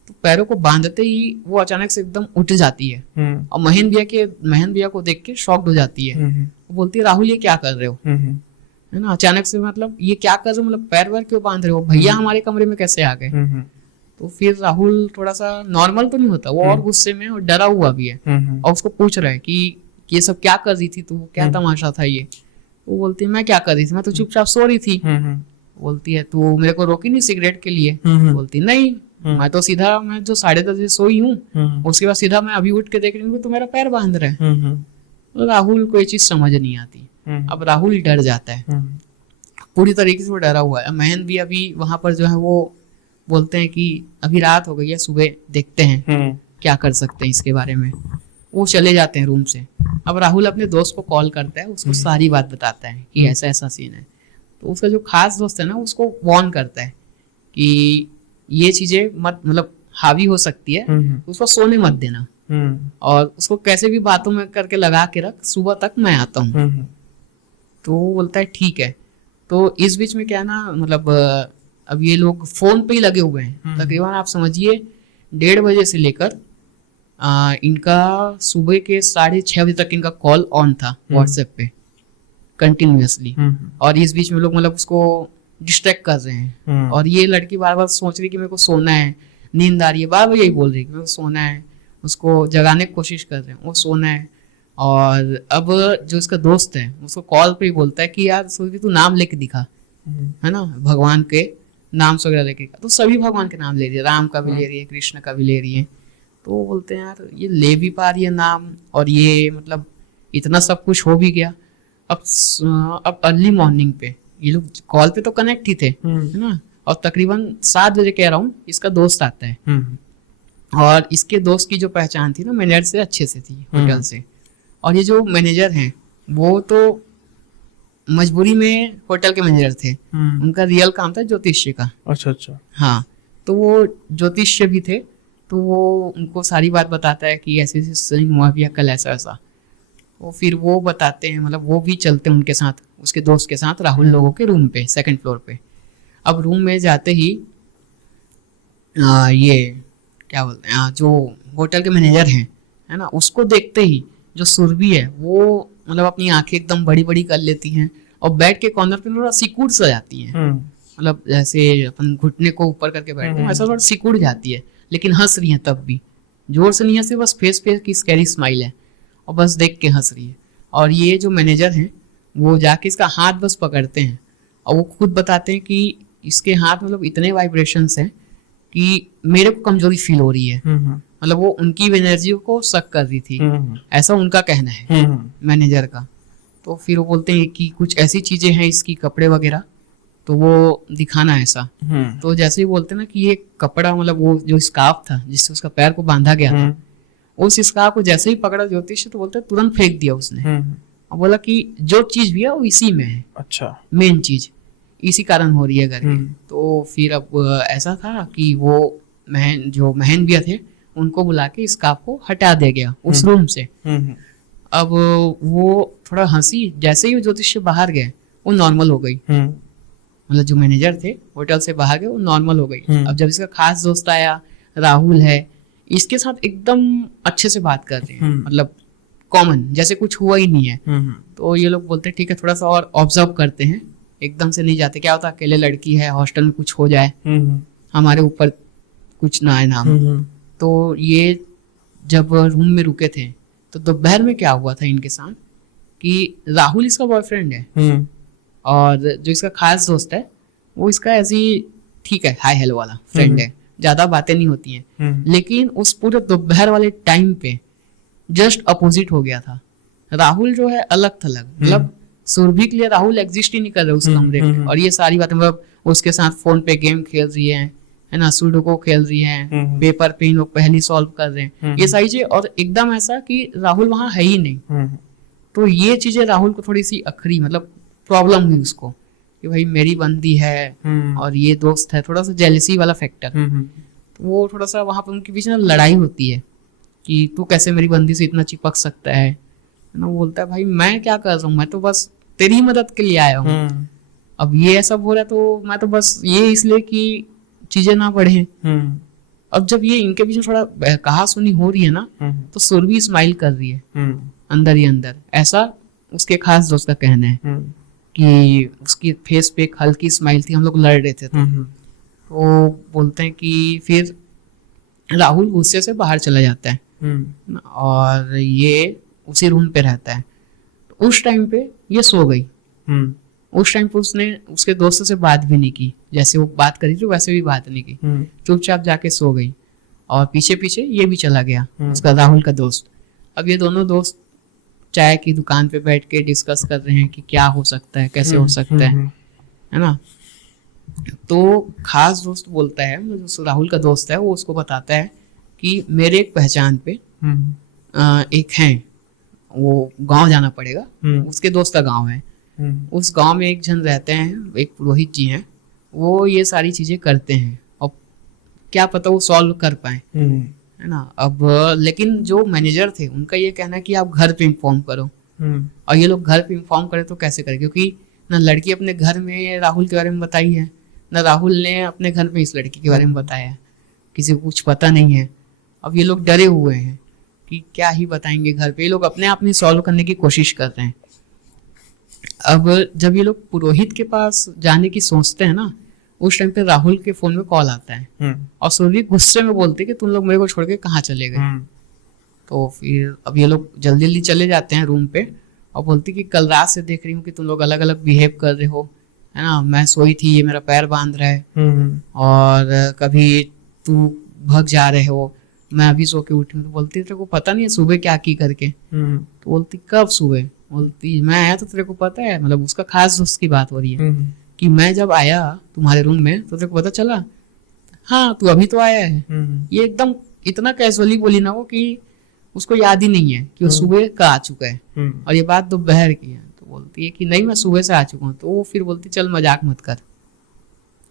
तो पैरों को बांधते ही वो अचानक से एकदम उठ जाती है और महेंद्र भैया को देख के शॉक्ड हो जाती है। वो बोलती है राहुल ये क्या कर रहे हो, है ना, अचानक से मतलब ये क्या कर रहे हो, मतलब पैर वैर क्यों बांध रहे हो, भैया हमारे कमरे में कैसे आ गए। तो फिर राहुल थोड़ा सा नॉर्मल तो नहीं होता, वो और गुस्से में और डरा हुआ भी है, और उसको पूछ रहा है कि ये सब क्या कर रही थी तू, क्या तमाशा था ये। वो बोलती है मैं क्या कर रही थी, मैं तो चुपचाप सो रही थी। बोलती है तू मेरे को रोकी नहीं सिगरेट के लिए। बोलती नहीं, मैं तो सीधा, मैं जो 10:30 बजे सोई हूँ उसके बाद सीधा मैं अभी उठ के देख रही हूँ तो मेरा पैर बांध रहा है। तो राहुल को ये चीज समझ नहीं आती। अब राहुल डर जाता है, पूरी तरीके से वो डरा हुआ है। महन भी अभी वहां पर जो है वो बोलते हैं कि अभी रात हो गई है, सुबह देखते हैं क्या कर सकते हैं इसके बारे में। वो चले जाते हैं रूम से। अब राहुल अपने दोस्त को कॉल करता है, उसको सारी बात बताता है कि ऐसा ऐसा सीन है। तो उसका जो खास दोस्त है ना उसको वार्न करता है कि ये चीजें मत, मतलब हावी हो सकती है, उसको सोने मत देना, और उसको कैसे भी बातों में करके लगा के रख, सुबह तक मैं आता हूँ। तो वो बोलता है ठीक है। तो इस बीच में क्या ना, मतलब अब ये लोग फोन पे ही लगे हुए हैं तकरीबन, आप समझिए 1:30 बजे से लेकर इनका सुबह के 6:30 बजे तक इनका कॉल ऑन था व्हाट्सएप पे कंटिन्यूअसली। और इस बीच में लोग मतलब उसको डिस्ट्रैक्ट कर रहे हैं, और ये लड़की बार बार सोच रही कि मेरे को सोना है, नींद आ रही है, बार बार यही बोल रही है कि मेरे को सोना है, उसको जगाने की कोशिश कर रहे हैं, वो सोना है। और अब जो इसका दोस्त है उसको कॉल पे ही बोलता है कि यार सोच तू नाम लेके दिखा, है ना, भगवान के नाम से वगैरह लेके। तो सभी भगवान के नाम ले रही है, राम का भी ले रही है, कृष्ण का भी ले रही है। तो वो बोलते हैं यार ये ले भी पा रही है नाम, और ये मतलब इतना सब कुछ हो भी गया। अब अर्ली मॉर्निंग पे ये लोग कॉल पे तो कनेक्ट ही थे, है ना, और तकरीबन 7 बजे कह रहा हूँ इसका दोस्त आता है। और इसके दोस्त की जो पहचान थी ना मैनेजर से अच्छे से थी, होटल से। और ये जो मैनेजर हैं वो तो मजबूरी में होटल के मैनेजर थे, उनका रियल काम था ज्योतिष्य का। अच्छा। हाँ, तो वो ज्योतिष्य भी थे, तो वो उनको सारी बात बताता है कि ऐसे ऐसे सीन हुआ भी है कल, ऐसा ऐसा। वो फिर वो बताते हैं, मतलब वो भी चलते हैं उनके साथ, उसके दोस्त के साथ राहुल लोगों के रूम पे, 2nd फ्लोर पे। अब रूम में जाते ही ये क्या बोलते हैं, जो होटल के मैनेजर हैं, है ना, उसको देखते ही जो सुरभि है वो मतलब अपनी आंखें एकदम बड़ी बड़ी कर लेती हैं, और बेड के कॉर्नर पे थोड़ा सिकुड़ सा जाती हैं, मतलब जैसे अपन घुटने को ऊपर करके बैठते हैं ऐसा थोड़ा सिकुड़ जाती है, लेकिन हंस रही है, तब भी जोर से नहीं हंसी, बस फेस पे की स्कैरी स्माइल है, और बस देख के हंस रही है। और ये जो मैनेजर हैं वो जाके इसका हाथ बस पकड़ते हैं, और वो खुद बताते हैं कि इसके हाथ मतलब इतने वाइब्रेशंस हैं कि मेरे को कमजोरी फील हो रही है, मतलब वो उनकी एनर्जी को शक कर रही थी, ऐसा उनका कहना है मैनेजर का। तो फिर वो बोलते हैं कि कुछ ऐसी चीजें हैं इसकी, कपड़े वगैरह, तो वो दिखाना ऐसा। तो जैसे ही बोलते ना कि ये कपड़ा, मतलब वो जो स्कार्फ था जिससे उसका पैर को बांधा गया था, उस स्कार्फ को जैसे ही पकड़ा ज्योतिष, तो बोलते तुरंत फेंक दिया उसने, और बोला कि जो चीज भी है वो इसी में है, अच्छा मेन चीज इसी कारण हो रही है करके। तो फिर अब ऐसा था कि वो जो महन भैया थे उनको बुला के स्कार्फ को हटा दिया गया उस रूम से। अब वो थोड़ा हंसी, जैसे ही ज्योतिष बाहर गए वो नॉर्मल हो गई, मतलब जो मैनेजर थे होटल से बाहर गए वो नॉर्मल हो गई। अब जब इसका खास दोस्त आया राहुल है, इसके साथ एकदम अच्छे से बात कर रहे हैं, मतलब कॉमन जैसे कुछ हुआ ही नहीं है। तो ये लोग बोलते हैं ठीक है थोड़ा सा और ऑब्जर्व करते हैं, एकदम से नहीं जाते, क्या होता अकेले लड़की है, हॉस्टल में कुछ हो जाए, हमारे ऊपर कुछ ना आए नाम। तो ये जब रूम में रुके थे तो दोपहर में क्या हुआ था इनके साथ कि राहुल इसका बॉयफ्रेंड है, और जो इसका खास दोस्त है वो इसका ऐसी ठीक है हाय हेलो वाला फ्रेंड है, ज्यादा बातें नहीं होती हैं। लेकिन उस पूरे दोपहर वाले टाइम पे जस्ट अपोजिट हो गया था। राहुल जो है अलग थलग, मतलब सुरभि के लिए राहुल एग्जिस्ट ही नहीं कर रहे उस कमरे में, और ये सारी बातें मतलब उसके साथ फोन पे गेम खेल रही है ना, सुडोको खेल रही है, पेपर पे इन लोग पहली सॉल्व कर रहे हैं, ये सारी चीजें, और एकदम ऐसा कि राहुल वहां है ही नहीं। तो ये चीजें राहुल को थोड़ी सी अखरी, मतलब प्रॉब्लम हुई उसको कि भाई मेरी बंदी है और ये दोस्त है, थोड़ा सा जेलसी वाला फैक्टर। तो वो थोड़ा सा वहां पर उनके बीच ना लड़ाई होती है कि तू कैसे मेरी बंदी से इतना चिपक सकता है ना। वो बोलता है भाई मैं क्या कर रहा हूँ, मैं तो बस तेरी मदद के लिए आया हूँ, अब ये सब हो रहा है तो मैं तो बस ये इसलिए कि चीजें ना बढ़े। अब जब ये इनके बीच में थोड़ा कहा सुनी हो रही है ना, तो सुरभि स्माइल कर रही है अंदर ही अंदर, ऐसा उसके खास दोस्त का कहना है कि उसकी फेस पे एक हल्की स्माइल थी, हम लोग लड़ रहे थे तो तो बोलते हैं कि फिर राहुल गुस्से से बाहर चला जाता है और ये उसी रूम पे रहता है। उस टाइम पे ये सो गई। उस टाइम पे उसने उसके दोस्त से बात भी नहीं की, जैसे वो बात करी थी वैसे भी बात नहीं की, चुपचाप जाके सो गई और पीछे पीछे ये भी चला गया, उसका राहुल का दोस्त। अब ये दोनों दोस्त चाय की दुकान पे बैठ के डिस्कस कर रहे हैं कि क्या हो सकता है, कैसे हो सकता है ना। तो खास दोस्त बोलता है, जो राहुल का दोस्त है, वो उसको बताता है कि मेरे एक पहचान पे एक है, वो गांव जाना पड़ेगा, उसके दोस्त का गांव है, उस गांव में एक जन रहते हैं, एक पुरोहित जी हैं, वो ये सारी चीजें करते हैं और क्या पता वो सॉल्व कर पाए, है ना। अब लेकिन जो मैनेजर थे उनका ये कहना है कि आप घर पे इन्फॉर्म करो, और ये लोग घर पे इन्फॉर्म करें तो कैसे करें, क्योंकि ना लड़की अपने घर में राहुल के बारे में बताई है, ना राहुल ने अपने घर में इस लड़की के बारे में बताया है, किसी को कुछ पता नहीं है। अब ये लोग डरे हुए हैं कि क्या ही बताएंगे घर पे, ये लोग अपने आप में सॉल्व करने की कोशिश कर रहे हैं। अब जब ये लोग पुरोहित के पास जाने की सोचते हैं ना, उस टाइम पे राहुल के फोन में कॉल आता है और सुरभि गुस्से में बोलती है कि तुम लोग मेरे को छोड़ के कहाँ चले गए। तो फिर अब ये लोग जल्दी जल्दी चले जाते हैं रूम पे और बोलती कि कल रात से देख रही हूँ कि तुम लोग अलग अलग बिहेव कर रहे हो, है ना। मैं सोई थी, ये मेरा पैर बांध रहा है, और कभी तू भाग जा रहे हो, मैं अभी सो के उठी हूँ। तो बोलती तेरे को पता नहीं है सुबह क्या की करके। तो बोलती कब सुबह? बोलती मैं आया तो तेरे को पता है, मतलब उसका खास दोस्त की बात हो रही है कि मैं जब आया तुम्हारे रूम में तो तेरे को पता चला, हाँ तू अभी तो आया है। ये एकदम इतना कैजुअली बोली ना वो कि उसको याद ही नहीं है कि वो सुबह का आ चुका है, और ये बात दोपहर की है। तो बोलती है कि नहीं मैं सुबह से आ चुका हूँ। तो वो फिर बोलती चल मजाक मत कर,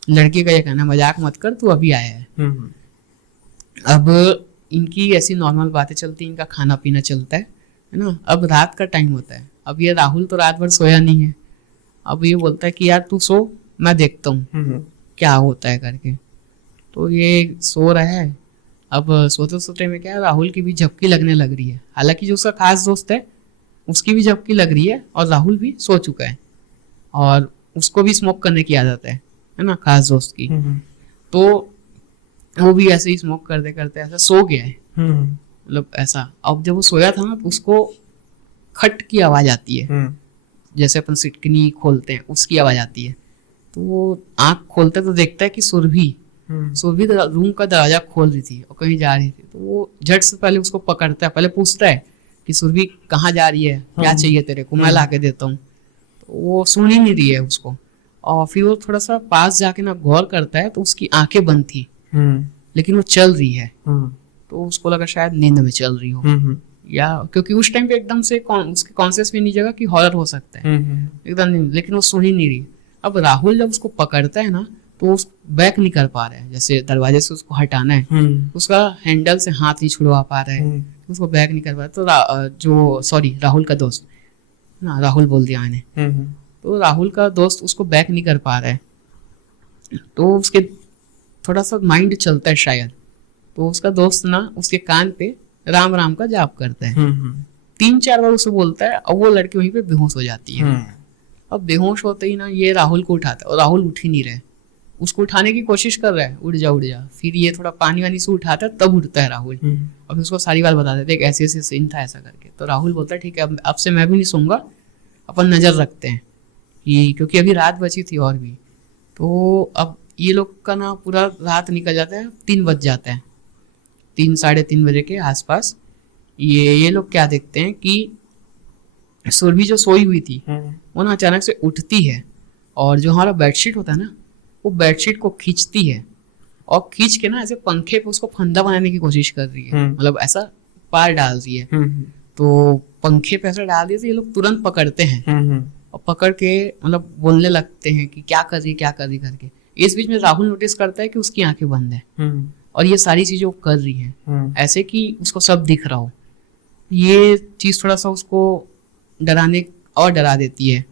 लड़की का ये कहना मजाक मत कर, तू अभी आया है। अब इनकी ऐसी नॉर्मल बातें चलती, इनका खाना पीना चलता है ना। अब रात का टाइम होता है, अब ये राहुल तो रात भर सोया नहीं है। अब ये बोलता है कि यार तू सो, मैं देखता हूँ क्या होता है करके। तो ये सो रहा है। अब सोते सोते में क्या है, राहुल की भी झपकी लगने लग रही है, हालांकि जो उसका खास दोस्त है उसकी भी झपकी लग रही है, और राहुल भी सो चुका है और उसको भी स्मोक करने की आदत है ना खास दोस्त की। तो वो भी ऐसे ही स्मोक करते करते ऐसा सो गया है, मतलब ऐसा। अब जब वो सोया था ना तो उसको खट की आवाज आती है, जैसे अपन सिटकनी खोलते हैं उसकी आवाज आती है। तो वो आंख खोलता है तो देखता है कि सुरभि रूम का दरवाजा खोल रही थी और कहीं जा रही थी। तो वो झट से पहले उसको पकड़ता है, पहले पूछता है कि सुरभि कहाँ जा रही है, क्या चाहिए तेरे को, मैं ला के देता हूँ। तो वो सुन ही नहीं रही है उसको, और फिर वो थोड़ा सा पास जाके ना गौर करता है तो उसकी आंखें बंद थी लेकिन वो चल रही है। तो उसको लगा शायद नींद में चल रही हो, या क्योंकि उस टाइम पे एकदम से उसके कॉन्शियस में नहीं जगह कि हॉरर हो सकता है एकदम नहीं, लेकिन वो सुन ही नहीं रही। अब राहुल जब उसको पकड़ता है ना तो वो बैक नहीं कर पा रहा है, जैसे दरवाजे से उसको हटाना है, उसका हैंडल से हाथ नहीं छुड़वा पा रहा है, उसको बैक नहीं कर पा रहा। तो राहुल का दोस्त ना, राहुल बोल दिया मैंने, तो राहुल का दोस्त उसको बैक नहीं कर पा रहा है। तो उसके थोड़ा सा माइंड चलता है शायद, तो उसका दोस्त ना उसके कान पे राम राम का जाप करता है, 3-4 बार उसे बोलता है, और वो लड़की वहीं पे बेहोश हो जाती है। अब बेहोश होते ही ना ये राहुल को उठाता है, और राहुल उठ ही नहीं रहे, उसको उठाने की कोशिश कर रहा है, उठ जा उठ जा। फिर ये थोड़ा पानी वानी से उठाता है तब उठता है राहुल, और फिर उसको सारी बात बता देते ऐसे ऐसे सीन था ऐसा करके। तो राहुल बोलता है ठीक है अब से मैं भी नहीं सोऊंगा, अपन नजर रखते हैं कि क्योंकि अभी रात बची थी और भी। तो अब ये लोग का ना पूरा रात निकल जाता है, 3 बज जाते हैं, 3-3:30 बजे के आसपास। ये लोग क्या देखते हैं कि सुरभि जो सोई हुई थी वो ना अचानक से उठती है, और जो हमारा बेडशीट होता है ना वो बेडशीट को खींचती है, और खींच के ना ऐसे पंखे पे उसको फंदा बनाने की कोशिश कर रही है, मतलब ऐसा पार डाल रही है। तो पंखे पे ऐसा डाल दिया तो ये लोग तुरंत पकड़ते हैं, और पकड़ के मतलब बोलने लगते हैं कि क्या कर रही करके। इस बीच में राहुल नोटिस करता है कि उसकी आंखें बंद है, और ये सारी चीजें वो कर रही है ऐसे कि उसको सब दिख रहा हो। ये चीज थोड़ा सा उसको डरा देती है।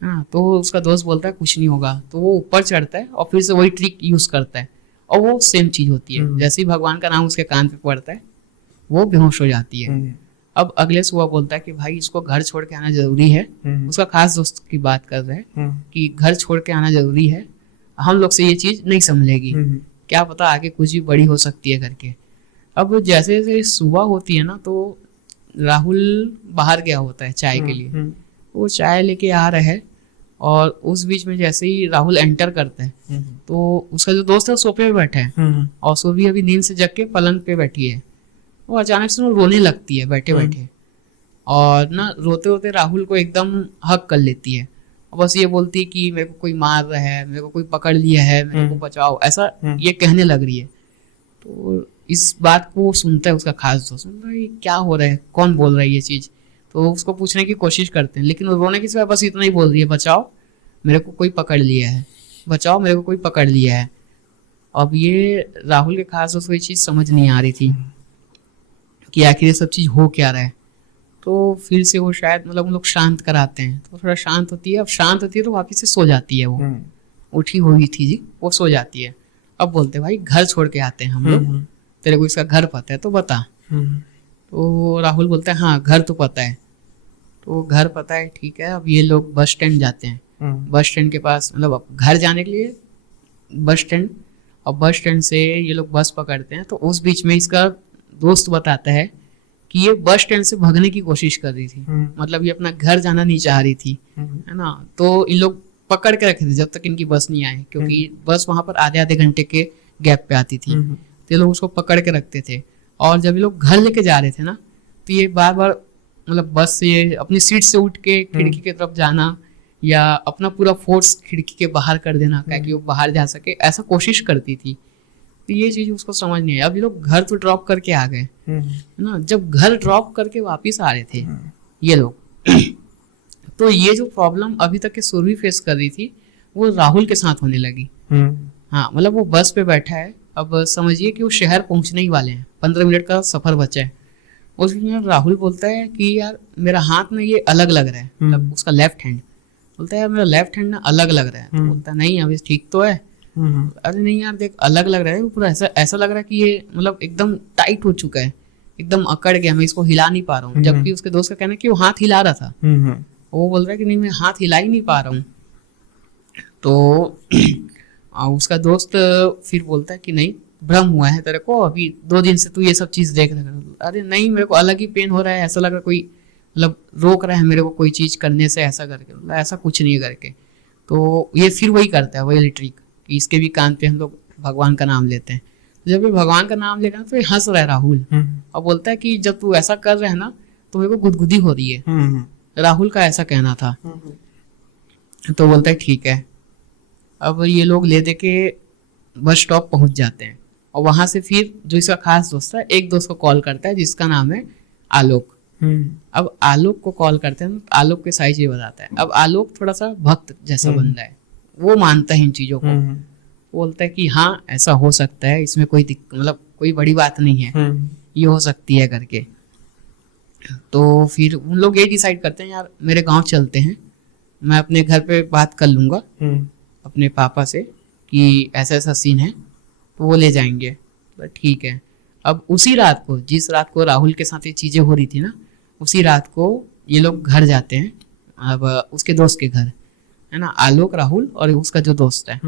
हाँ, तो उसका दोस्त बोलता है कुछ नहीं होगा, तो वो ऊपर चढ़ता है और फिर से वही ट्रिक यूज करता है, और वो सेम चीज होती है। जैसे ही भगवान का नाम उसके कान पे पड़ता है वो बेहोश हो जाती है। अब अगले सुबह बोलता है कि भाई इसको घर छोड़ के आना जरूरी है, उसका खास दोस्त की बात कर रहे हैं कि घर छोड़ के आना जरूरी है, हम लोग से ये चीज नहीं संभलेगी, क्या पता आगे कुछ भी बड़ी हो सकती है करके। अब जैसे जैसे सुबह होती है ना, तो राहुल बाहर गया होता है चाय के लिए, वो चाय लेके आ रहा है, और उस बीच में जैसे ही राहुल एंटर करता है तो उसका जो दोस्त है वो सोफे पे बैठा है, और सोफी अभी नींद से जग के पलंग पे बैठी है। वो अचानक से वो रोने लगती है बैठे बैठे, और ना रोते रोते राहुल को एकदम हक कर लेती है, और बस ये बोलती है कि मेरे को कोई मार रहा है, मेरे को कोई पकड़ लिया है, मेरे को बचाओ, ऐसा ये कहने लग रही है। तो इस बात को सुनता है उसका खास दोस्त, ये क्या हो रहा है, कौन बोल रहा है ये चीज। तो उसको पूछने की कोशिश करते हैं, लेकिन वो रोने की सिवा बस इतना ही बोल रही है, बचाओ मेरे को कोई पकड़ लिया है, बचाओ मेरे को कोई पकड़ लिया है। अब ये राहुल के खास दोस्त को ये चीज समझ नहीं आ रही थी कि आखिर ये सब चीज हो क्या रहा है। तो फिर से वो शायद मतलब उन लोग शांत कराते हैं, तो थोड़ा शांत होती है। अब शांत होती है तो वापिस से सो जाती है, वो उठी हुई थी जी, वो सो जाती है। अब बोलते भाई घर छोड़ के आते हैं हम लोग, तेरे को इसका घर पता है तो बता। तो राहुल बोलता है हाँ घर तो पता है। तो घर पता है, ठीक है। अब ये लोग बस स्टैंड जाते हैं, बस स्टैंड के पास मतलब अब घर जाने के लिए बस स्टैंड, और बस स्टैंड से ये लोग बस पकड़ते हैं। तो उस बीच में इसका दोस्त बताता है कि ये बस स्टैंड से भागने की कोशिश कर रही थी, मतलब ये अपना घर जाना नहीं चाह रही थी, है ना। तो इन लोग पकड़ के रखे थे जब तक इनकी बस नहीं आई, क्योंकि बस वहां पर आधे आधे घंटे के गैप पे आती थी। तो ये लोग उसको पकड़ के रखते थे, और जब ये लोग घर लेके जा रहे थे ना, तो ये बार बार मतलब बस से अपनी सीट से उठ के खिड़की की तरफ जाना, या अपना पूरा फोर्स खिड़की के बाहर कर देना ताकि वो बाहर जा सके, ऐसा कोशिश करती थी। तो ये चीज उसको समझ नहीं आई। अब ये लोग घर तो ड्रॉप करके आ गए, है ना। जब घर ड्रॉप करके वापिस आ रहे थे ये लोग, तो ये जो प्रॉब्लम अभी तक के सुरभि फेस कर रही थी वो राहुल के साथ होने लगी। हाँ मतलब वो बस पे बैठा है, अब समझिए कि वो शहर पहुंचने ही वाले हैं, 15 मिनट का सफर बचा है। उस में राहुल बोलता है कि यार मेरा हाथ ना ये अलग लग रहा है, मतलब उसका लेफ्ट हैंड, बोलता है यार मेरा लेफ्ट हैंड ना अलग लग रहा है। तो बोलता है नहीं अभी ठीक तो है। अरे नहीं यार देख अलग लग रहा है, वो पूरा ऐसा ऐसा लग रहा है कि ये मतलब एकदम टाइट हो चुका है, एकदम अकड़ गया, मैं इसको हिला नहीं पा रहा हूँ। जबकि उसके दोस्त का कहना है कि वो हाथ हिला रहा था, वो बोल रहा है कि नहीं मैं हाथ हिला ही नहीं पा रहा हूँ। तो उसका दोस्त फिर बोलता है कि नहीं भ्रम हुआ है तेरे को, अभी 2 दिन से तू ये सब चीज देख रहा है। अरे नहीं मेरे को अलग ही पेन हो रहा है, ऐसा लग रहा है कोई मतलब रोक रहा है मेरे को कोई चीज करने से, ऐसा करके। मतलब ऐसा कुछ नहीं करके। तो ये फिर वही करता है, वही ट्रिक कि इसके भी कान पे हम लोग भगवान का नाम लेते हैं। तो जब ये भगवान का नाम ले रहा है तो ये हंस रहा है राहुल, और बोलता है कि जब तू ऐसा कर रहा है ना तो मेरे को गुदगुदी हो रही है। राहुल का ऐसा कहना था। तो बोलता है ठीक है। अब ये लोग ले दे के बस स्टॉप पहुंच जाते हैं, और वहां से फिर जो इसका खास दोस्त है एक दोस्त को कॉल करता है जिसका नाम है आलोक। अब आलोक को कॉल करते हैं, आलोक के साइज ये बताता है। अब आलोक थोड़ा सा भक्त जैसा बंदा है, वो मानता है इन चीजों को, बोलता है कि हाँ ऐसा हो सकता है, इसमें कोई मतलब कोई बड़ी बात नहीं है, ये हो सकती है करके। तो फिर उन लोग ये डिसाइड करते हैं यार मेरे गांव चलते हैं, मैं अपने घर पे बात कर लूंगा अपने पापा से कि ऐसा ऐसा सीन है, तो वो ले जाएंगे। तो ठीक है। अब उसी रात को, जिस रात को राहुल के साथ ये चीजें हो रही थी ना, उसी रात को ये लोग घर जाते हैं, अब उसके दोस्त के घर, है ना। आलोक, राहुल और उसका जो दोस्त है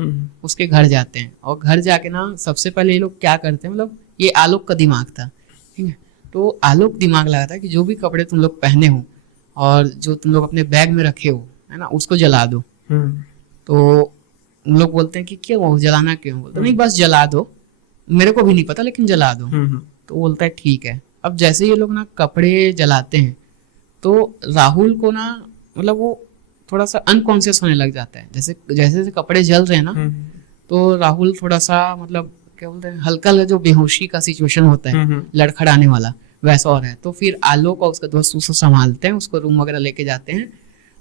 उसके घर जाते हैं। और घर जाके ना सबसे पहले ये लोग क्या करते हैं, मतलब ये आलोक का दिमाग था, ठीक है। तो आलोक दिमाग लगाता है कि जो भी कपड़े तुम लोग पहने हो और जो तुम लोग अपने बैग में रखे हो, है ना, उसको जला दो। तो उन लोग बोलते हैं कि क्यों जलाना, क्यों? बोलते नहीं बस जला दो, मेरे को भी नहीं पता लेकिन जला दो। तो बोलता है ठीक है। अब जैसे ये लोग ना कपड़े जलाते हैं तो राहुल को ना मतलब वो थोड़ा सा अनकॉन्शियस होने लग जाता है। जैसे जैसे कपड़े जल रहे हैं ना, तो राहुल थोड़ा सा मतलब क्या बोलते हैं, हल्का जो बेहोशी का सिचुएशन होता है लड़खड़ाने वाला, वैसा हो रहा है। तो फिर आलोक और उसका दोस्त उसको संभालते हैं, उसको रूम वगैरह लेके जाते हैं,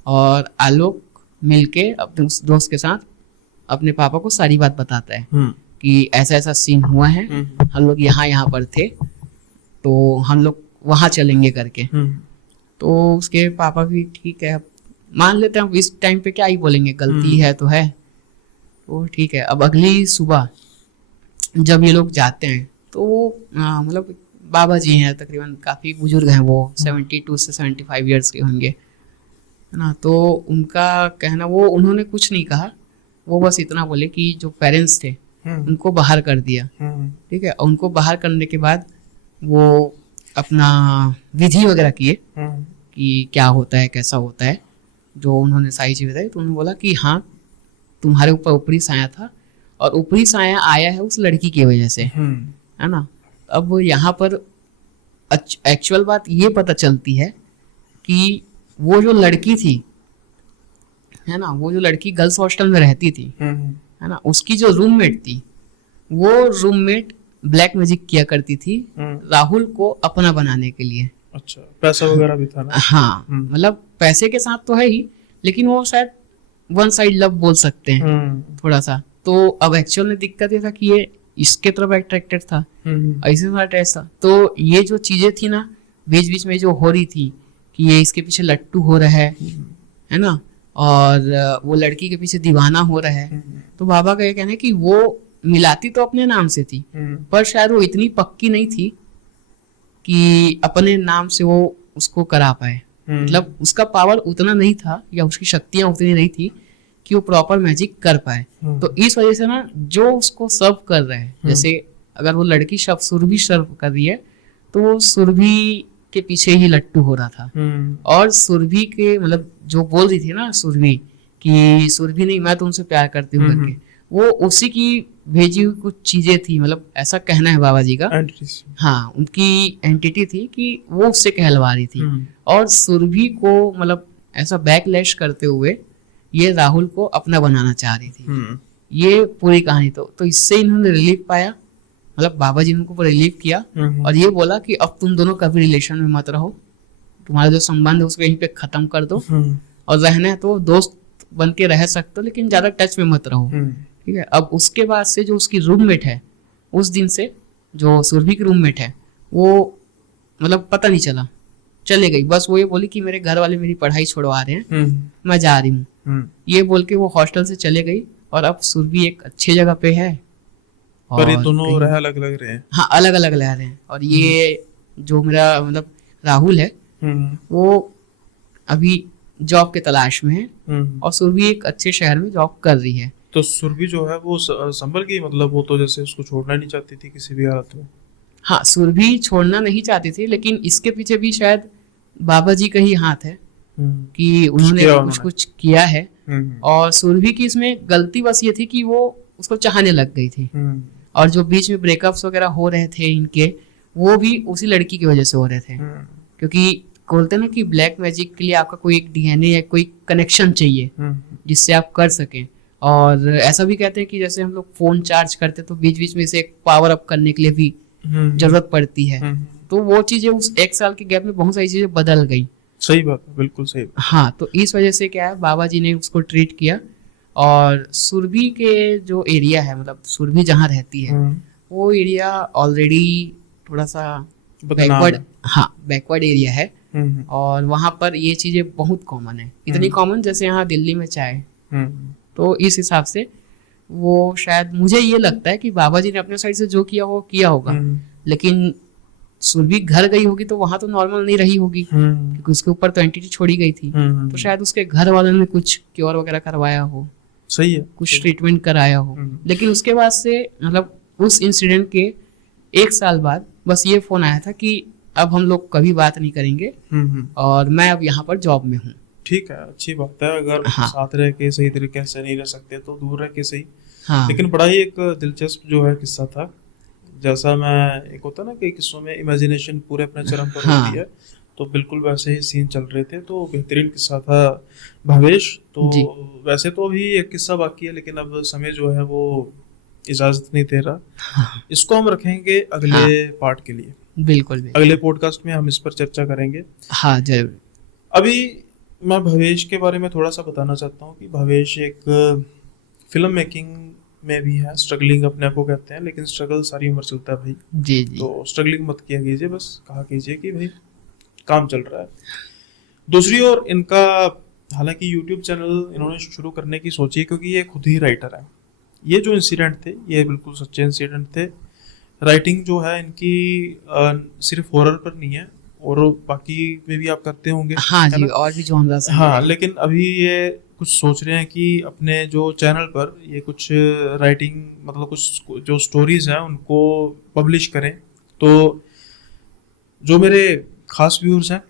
और आलोक मिलके अपने उस दोस्त के साथ अपने पापा को सारी बात बताता है कि ऐसा ऐसा सीन हुआ है, हम लोग यहाँ पर थे, तो हम लोग वहां चलेंगे करके। तो उसके पापा भी ठीक है मान लेते हैं, इस टाइम पे क्या ही बोलेंगे, गलती है तो है, तो ठीक है। अब अगली सुबह जब ये लोग जाते हैं तो मतलब बाबा जी हैं, तकरीबन काफ़ी बुजुर्ग हैं, वो 72 से 75 ईयर्स के होंगे, है ना। तो उनका कहना, वो उन्होंने कुछ नहीं कहा, वो बस इतना बोले कि जो पेरेंट्स थे उनको बाहर कर दिया, ठीक है। उनको बाहर करने के बाद वो अपना विधि वगैरह किए कि क्या होता है कैसा होता है, जो उन्होंने सारी चीज़ बताई। तो उन्होंने बोला कि हाँ तुम्हारे ऊपर ऊपरी साया था और ऊपरी साया आया है उस लड़की की वजह से, है ना। अब यहाँ पर एक्चुअल बात ये पता चलती है कि वो जो लड़की थी, है ना, वो जो लड़की गर्ल्स हॉस्टल में रहती थी, है ना, उसकी जो रूममेट थी वो रूममेट ब्लैक मैजिक किया करती थी राहुल को अपना बनाने के लिए। अच्छा, पैसा वगैरह भी था ना? हाँ, मतलब पैसे के साथ तो है ही, लेकिन वो शायद वन साइड लव बोल सकते हैं थोड़ा सा। तो अब एक्चुअल में दिक्कत ये था कि ये इसके तरफ अट्रैक्टेड था, ऐसे था ऐसा। तो ये जो चीजें थी ना बीच बीच में जो हो रही थी कि ये इसके पीछे लट्टू हो रहा है ना, और वो लड़की के पीछे दीवाना हो रहा है। तो बाबा का ये कहना है कि वो मिलाती तो अपने नाम से थी, पर शायद वो इतनी पक्की नहीं थी कि अपने नाम से वो उसको करा पाए। मतलब उसका पावर उतना नहीं था या उसकी शक्तियां उतनी नहीं थी कि वो प्रॉपर मैजिक कर पाए। तो इस वजह से ना जो उसको सर्व कर रहे हैं, जैसे अगर वो लड़की सुरभि सर्व कर रही है तो वो सुरभि के पीछे ही लट्टू हो रहा था। और सुरभि के मतलब जो बोल रही थी ना सुरभि कि सुरभि नहीं मैं तुमसे प्यार करती हूँ करके, वो उसी की भेजी हुई कुछ चीजें थी, मतलब ऐसा कहना है बाबा जी का। हाँ, उनकी एंटिटी थी कि वो उससे कहलवा रही थी और सुरभि को मतलब ऐसा बैकलैश करते हुए ये राहुल को अपना बनाना चाह रही थी। ये पूरी कहानी। तो इससे इन्होंने रिलीफ पाया, मतलब बाबा जी ने उनको रिलीफ किया और ये बोला कि अब तुम दोनों कभी रिलेशन में मत रहो, तुम्हारा जो संबंध है उसको यहीं पे खत्म कर दो, और रहना है तो दोस्त बन के रह सकते हो लेकिन ज्यादा टच में मत रहो, ठीक है। अब उसके बाद से जो उसकी रूममेट है, उस दिन से जो सुरभि की रूममेट है वो मतलब पता नहीं चला, चले गई। बस वो ये बोली कि मेरे घर वाले मेरी पढ़ाई छुड़वा रहे हैं, मैं जा रही हूँ, ये बोल के वो हॉस्टल से चले गई। और अब सुरभि एक अच्छी जगह पे है पर ये दोनों रह अलग अलग रहे हैं। हाँ, अलग अलग रह रहे हैं। और ये जो मेरा मतलब राहुल है वो अभी जॉब के तलाश में है और सुरभि एक अच्छे शहर में जॉब कर रही है। तो सुरभि जो है वो संभल गई, मतलब वो तो जैसे उसको छोड़ना नहीं चाहती थी किसी भी हालत में। हाँ, सुरभि छोड़ना नहीं चाहती थी, लेकिन इसके पीछे भी शायद बाबा जी का ही हाथ है कि उन्होंने कुछ किया है। और सुरभि की इसमें गलती बस ये थी कि वो उसको चाहने लग गई थी, और जो बीच में ब्रेकअप्स वगैरह हो रहे थे इनके, वो भी उसी लड़की की वजह से हो रहे थे। क्योंकि बोलते ना कि ब्लैक मैजिक के लिए आपका कोई एक डीएनए या कोई कनेक्शन चाहिए जिससे आप कर सकें। और ऐसा भी कहते हैं कि जैसे हम लोग फोन चार्ज करते तो बीच बीच में इसे पावर अप करने के लिए भी जरूरत पड़ती है। तो वो चीजें उस एक साल के गैप में बहुत सारी चीजें बदल गई। सही बात है, बिल्कुल सही बात। हाँ, तो इस वजह से क्या है, बाबा जी ने उसको ट्रीट किया। और सुरभि के जो एरिया है, मतलब सुरभि जहाँ रहती है वो एरिया ऑलरेडी थोड़ा सा बैकवर्ड, हाँ बैकवर्ड एरिया है। और वहाँ पर ये चीजें बहुत कॉमन है, इतनी कॉमन जैसे यहाँ दिल्ली में चाय। तो इस हिसाब से वो शायद मुझे ये लगता है कि बाबा जी ने अपने साइड से जो किया वो किया होगा, लेकिन सुरभि घर गई होगी तो वहां तो नॉर्मल नहीं रही होगी क्योंकि उसके ऊपर तो एंटिटी छोड़ी गई थी। तो शायद उसके घर वालों ने कुछ क्योर वगैरह करवाया हो, सही है, कुछ ट्रीटमेंट कराया हो। लेकिन उसके बाद से मतलब उस इंसिडेंट के एक साल बाद बस ये फोन आया था कि अब हम लोग कभी बात नहीं करेंगे और मैं अब यहाँ पर जॉब में हूँ। ठीक है, अच्छी बात है। अगर साथ रह के सही तरीके से नहीं रह सकते तो दूर रह के सही। हाँ। लेकिन बड़ा ही एक दिलचस्प जो है किस्सा था। जैसा मैं एक होता ना कि किस्सों में इमेजिनेशन पूरे अपने चरम पर होती है, तो बिल्कुल वैसे ही सीन चल रहे थे। तो बेहतरीन किस्सा था भवेश। तो वैसे तो अभी एक किस्सा बाकी है, लेकिन अब समय जो है वो इजाजत नहीं दे रहा। इसको हम रखेंगे अगले पार्ट के लिए। बिल्कुल, अगले पॉडकास्ट में हम इस पर चर्चा करेंगे। हाँ जरूर। अभी मैं भवेश के बारे में थोड़ा सा बताना चाहता हूँ कि भवेश एक फिल्म मेकिंग में भी है, स्ट्रगलिंग अपने आप को कहते हैं, लेकिन स्ट्रगल सारी उम्र चलता है भाई। जी जी। तो स्ट्रगलिंग मत किया कीजिए, बस कहा कीजिए कि भाई काम चल रहा है। दूसरी ओर इनका हालांकि यूट्यूब चैनल इन्होंने शुरू करने की सोची क्योंकि ये खुद ही राइटर है। ये जो इंसिडेंट थे ये बिल्कुल सच्चे इंसिडेंट थे। राइटिंग जो है इनकी सिर्फ हॉरर पर नहीं है, और बाकी में भी आप करते होंगे। हाँ जी, और भी जॉनर्स हैं। हाँ, लेकिन अभी ये कुछ सोच रहे हैं कि अपने जो चैनल पर ये कुछ राइटिंग मतलब कुछ जो स्टोरीज हैं उनको पब्लिश करें, तो जो मेरे खास व्यूअर्स हैं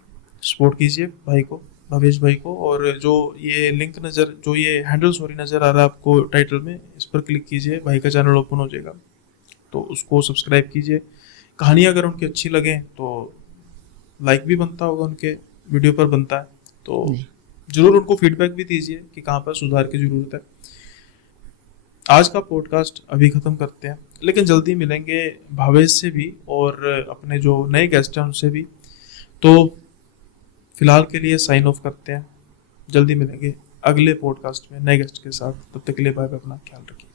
सपोर्ट कीजिए भाई को, भवेश भाई को। और जो ये लिंक नज़र, जो ये हैंडल सॉरी नज़र आ रहा है आपको टाइटल में, इस पर क्लिक कीजिए, भाई का चैनल ओपन हो जाएगा, तो उसको सब्सक्राइब कीजिए। कहानी अगर उनकी अच्छी लगे तो लाइक भी बनता होगा, उनके वीडियो पर बनता है, तो ज़रूर उनको फीडबैक भी दीजिए कि कहाँ पर सुधार की ज़रूरत है। आज का पॉडकास्ट अभी ख़त्म करते हैं, लेकिन जल्दी मिलेंगे भावेश से भी और अपने जो नए गेस्ट हैं उनसे भी। तो फिलहाल के लिए साइन ऑफ करते हैं, जल्दी मिलेंगे अगले पॉडकास्ट में नए गेस्ट के साथ। तब तक के लिए बाय बाय, अपना ख्याल रखिए।